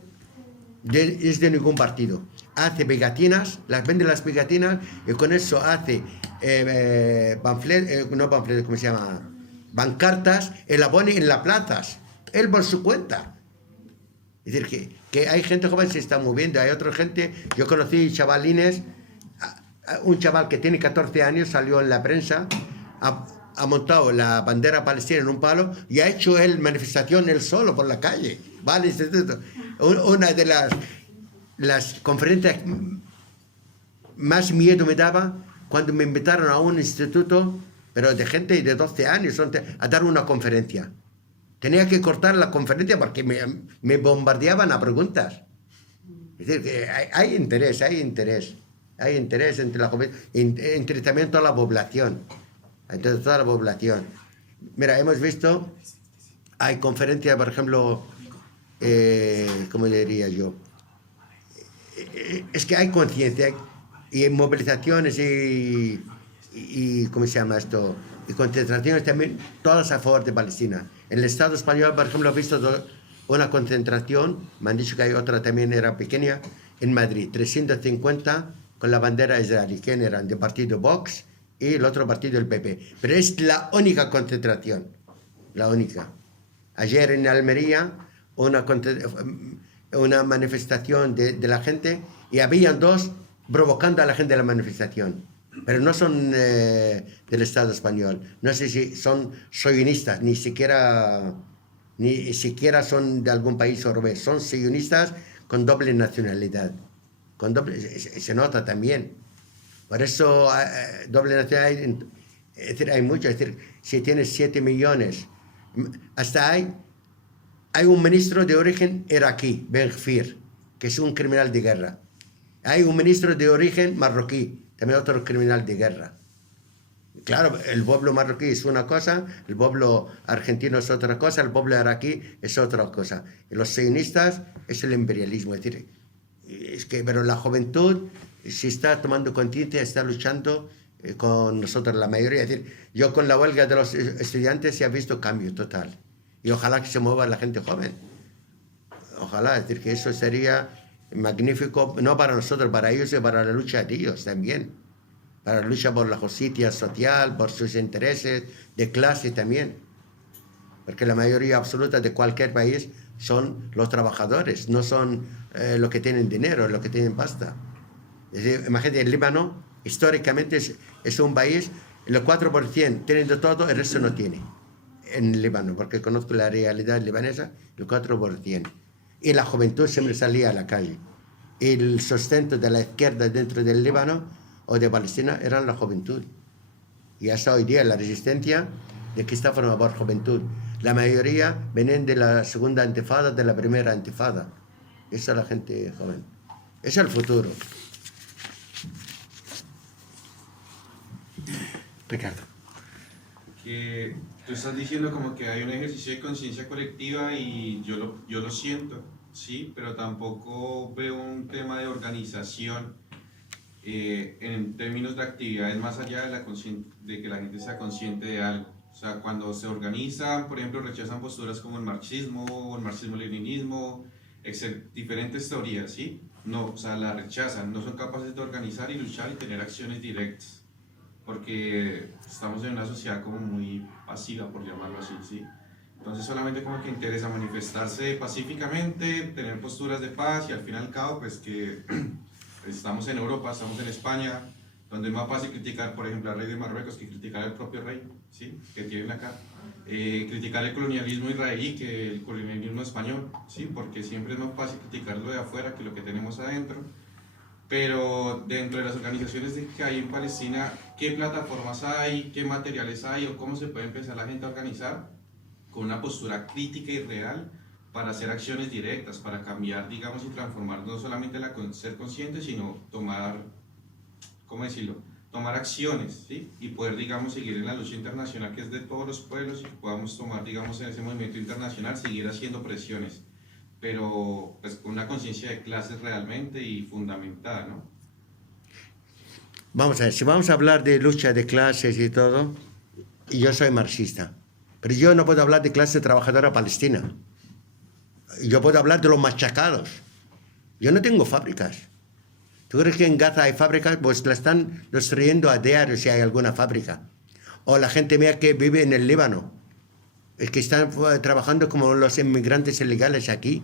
es de ningún partido, hace pegatinas, vende las pegatinas, y con eso hace ¿cómo se llama? Bancartas, y la pone en las plazas, él por su cuenta. Es decir, que hay gente joven que se está moviendo, hay otra gente, yo conocí chavalines, un chaval que tiene 14 años salió en la prensa, ha montado la bandera palestina en un palo y ha hecho él manifestación él solo por la calle. Vale, instituto. Una de las conferencias más miedo me daba cuando me invitaron a un instituto, pero de gente de 12 años, a dar una conferencia. Tenía que cortar la conferencia porque me bombardeaban a preguntas. Es decir, que hay interés entre también toda la población. Entre toda la población. Mira, hemos visto, hay conferencias, por ejemplo, ¿cómo diría yo? Es que hay conciencia y movilizaciones y ¿cómo se llama esto? Y concentraciones también, todas a favor de Palestina. En el Estado español, por ejemplo, he visto una concentración, me han dicho que hay otra también, era pequeña, en Madrid, 350 con la bandera israelí, que eran del partido Vox y el otro partido el PP. Pero es la única concentración, la única. Ayer en Almería, una manifestación de la gente, y habían dos provocando a la gente de la manifestación. Pero no son del Estado español. No sé si son sionistas, ni siquiera son de algún país europeo. Son sionistas con doble nacionalidad. Se nota también. Por eso, doble nacionalidad, es decir, hay mucho. Es decir, si tienes 7 millones, hasta hay un ministro de origen iraquí, Ben Gvir, que es un criminal de guerra. Hay un ministro de origen marroquí, también otro criminal de guerra. Claro, el pueblo marroquí es una cosa, el pueblo argentino es otra cosa, el pueblo iraquí es otra cosa. Y los sionistas es el imperialismo. Es decir, pero la juventud, si está tomando conciencia, está luchando con nosotros, la mayoría. Es decir, yo con la huelga de los estudiantes se ha visto cambio total. Y ojalá que se mueva la gente joven. Ojalá, es decir, que eso sería magnífico, no para nosotros, para ellos y para la lucha de ellos también. Para la lucha por la justicia social, por sus intereses de clase también. Porque la mayoría absoluta de cualquier país son los trabajadores, no son los que tienen dinero, los que tienen pasta. Es decir, imagínate, el Líbano históricamente es un país, el 4% tienen de todo, el resto no tiene. En el Líbano, porque conozco la realidad libanesa, el 4%. Y la juventud siempre salía a la calle. Y el sustento de la izquierda dentro del Líbano o de Palestina eran la juventud. Y hasta hoy día la resistencia de que está formada por juventud. La mayoría vienen de la segunda intifada, de la primera intifada. Esa es la gente joven. Es el futuro. Ricardo. Que tú estás diciendo como que hay un ejercicio de conciencia colectiva y yo lo siento, sí, pero tampoco veo un tema de organización en términos de actividades más allá de que la gente sea consciente de algo. O sea, cuando se organizan, por ejemplo, rechazan posturas como el marxismo-leninismo, diferentes teorías, ¿sí? No, o sea, la rechazan, no son capaces de organizar y luchar y tener acciones directas, porque estamos en una sociedad como muy pasiva, por llamarlo así, ¿sí? Entonces solamente como que interesa manifestarse pacíficamente, tener posturas de paz y al fin y al cabo, pues que estamos en Europa, estamos en España, donde es más fácil criticar, por ejemplo, al rey de Marruecos que criticar al propio rey, ¿sí? Que tienen acá. Criticar el colonialismo israelí que el colonialismo español, ¿sí? Porque siempre es más fácil criticarlo de afuera que lo que tenemos adentro. Pero dentro de las organizaciones que hay en Palestina, ¿qué plataformas hay, qué materiales hay o cómo se puede empezar la gente a organizar con una postura crítica y real para hacer acciones directas, para cambiar, digamos, y transformar no solamente ser consciente, sino tomar, ¿cómo decirlo?, tomar acciones, ¿sí? Y poder, digamos, seguir en la lucha internacional que es de todos los pueblos y que podamos tomar, digamos, en ese movimiento internacional, seguir haciendo presiones, pero pues con una conciencia de clases realmente y fundamentada, ¿no? Vamos a ver, si vamos a hablar de lucha de clases y todo, yo soy marxista, pero yo no puedo hablar de clase trabajadora palestina. Yo puedo hablar de los machacados. Yo no tengo fábricas. ¿Tú crees que en Gaza hay fábricas? Pues la están destruyendo a diario si hay alguna fábrica. O la gente mía que vive en el Líbano, es que están trabajando como los inmigrantes ilegales aquí.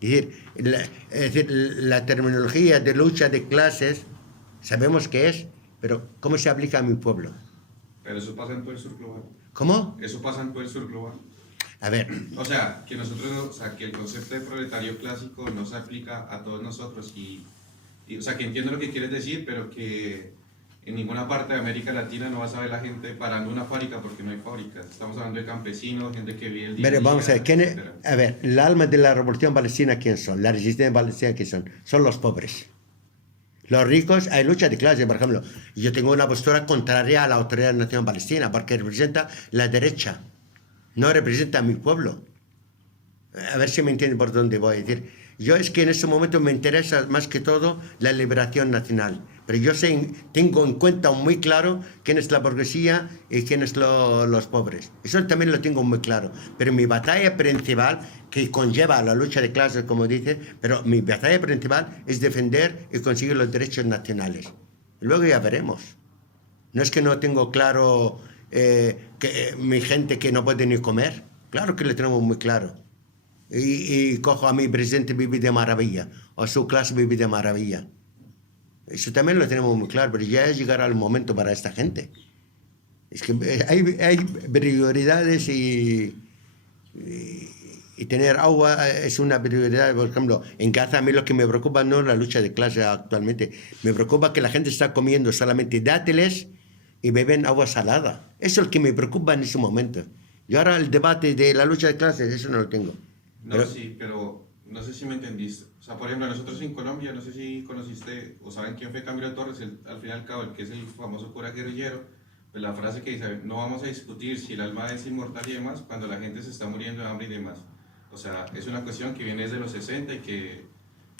Es decir, la terminología de lucha de clases sabemos qué es, pero ¿cómo se aplica a mi pueblo? Pero eso pasa en todo el sur global. ¿Cómo? Eso pasa en todo el sur global. A ver. O sea, que que el concepto de proletario clásico no se aplica a todos nosotros o sea, que entiendo lo que quieres decir, pero que en ninguna parte de América Latina no vas a ver la gente parando una fábrica porque no hay fábricas. Estamos hablando de campesinos, gente que vive el día. Pero vamos a ver, el alma de la revolución palestina, ¿quién son? La resistencia palestina, ¿quién son? Son los pobres. Los ricos, hay lucha de clases, por ejemplo. Yo tengo una postura contraria a la Autoridad Nacional Palestina porque representa la derecha. No representa a mi pueblo. A ver si me entienden por dónde voy a decir. Yo es que en este momento me interesa más que todo la liberación nacional. Pero yo tengo en cuenta muy claro quién es la burguesía y quién es los pobres. Eso también lo tengo muy claro. Pero mi batalla principal, que conlleva la lucha de clases, como dice, pero mi batalla principal es defender y conseguir los derechos nacionales. Luego ya veremos. No es que no tengo claro que mi gente que no puede ni comer. Claro que lo tenemos muy claro. Y cojo a mi presidente, vive de maravilla, o su clase vive de maravilla. Eso también lo tenemos muy claro, pero ya llegará el momento para esta gente. Es que hay prioridades y tener agua es una prioridad. Por ejemplo, en Gaza a mí lo que me preocupa no es la lucha de clase actualmente. Me preocupa que la gente está comiendo solamente dátiles y beben agua salada. Eso es lo que me preocupa en ese momento. Y ahora el debate de la lucha de clases, eso no lo tengo. No, pero, sí, pero no sé si me entendiste. O sea, por ejemplo, nosotros en Colombia, no sé si conociste o saben quién fue Camilo Torres, al fin y al cabo, el que es el famoso cura guerrillero, Pues la frase que dice, no vamos a discutir si el alma es inmortal y demás, cuando la gente se está muriendo de hambre y demás. O sea, es una cuestión que viene desde los 60 y que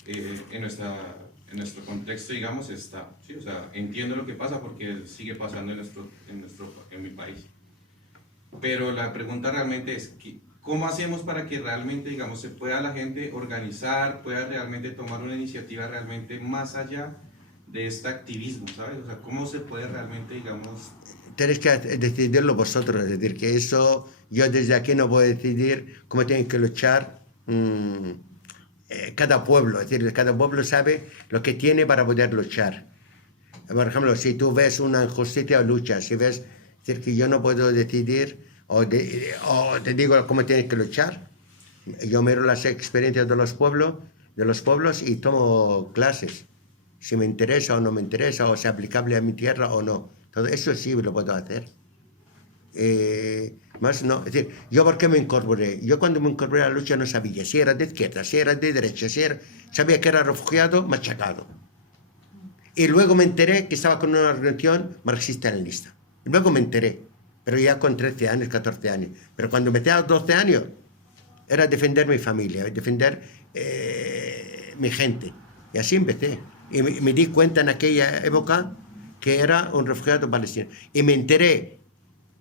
en nuestro contexto, digamos, está. ¿Sí? O sea, entiendo lo que pasa porque sigue pasando en mi país. Pero la pregunta realmente es, ¿cómo hacemos para que realmente, digamos, se pueda la gente organizar, pueda realmente tomar una iniciativa realmente más allá de este activismo, ¿sabes? O sea, ¿cómo se puede realmente, digamos... Tenéis que decidirlo vosotros, es decir, que eso yo desde aquí no puedo decidir cómo tienen que luchar cada pueblo, es decir, cada pueblo sabe lo que tiene para poder luchar. Por ejemplo, si tú ves una injusticia, luchas, si ves, es decir, que yo no puedo decidir o te digo cómo tienes que luchar. Yo miro las experiencias de los pueblos y tomo clases. Si me interesa o no me interesa, o sea aplicable a mi tierra o no. Todo eso sí lo puedo hacer. Más no, es decir, ¿yo por qué me incorporé? Yo cuando me incorporé a la lucha no sabía si era de izquierda, si era de derecha, sabía que era refugiado, machacado. Y luego me enteré que estaba con una organización marxista-leninista. Luego me enteré, pero ya con 13 años, 14 años. Pero cuando me tenía 12 años, era defender mi familia, defender mi gente. Y así empecé. Y me di cuenta en aquella época que era un refugiado palestino. Y me enteré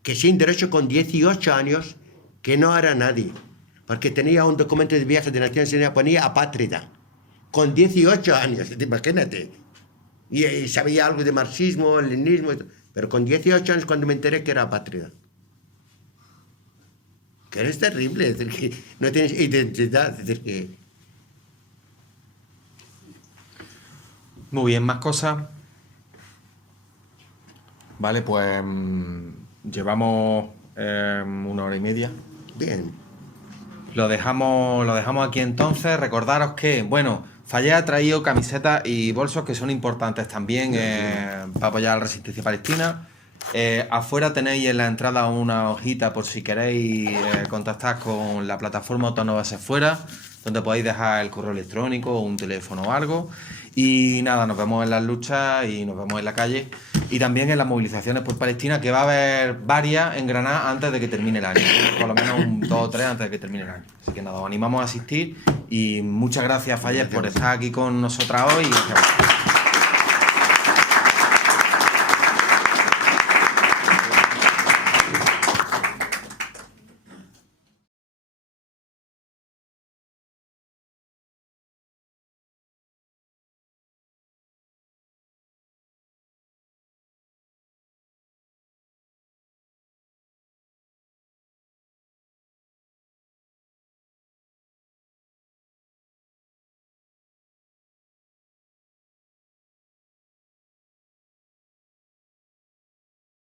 que sin derecho con 18 años, que no era nadie. Porque tenía un documento de viaje de Naciones Unidas, ponía apátrida. Con 18 años, imagínate. Y sabía algo de marxismo, leninismo, pero con 18 años cuando me enteré que era apátrida. Que eres terrible, es decir, que no tienes identidad, es decir, que... Muy bien, más cosas. Vale, pues llevamos 1 hora y media. Bien. Lo dejamos aquí entonces. Recordaros que, bueno, Fallé ha traído camisetas y bolsos que son importantes también para apoyar a la resistencia palestina. Afuera tenéis en la entrada una hojita por si queréis contactar con la plataforma Autónoma Hacia Fuera, donde podéis dejar el correo electrónico o un teléfono o algo. Y nada, nos vemos en las luchas y nos vemos en la calle. Y también en las movilizaciones por Palestina, que va a haber varias en Granada antes de que termine el año. Por lo menos 2 o 3 antes de que termine el año. Así que nada, os animamos a asistir. Y muchas gracias, Falles, por estar aquí con nosotras hoy.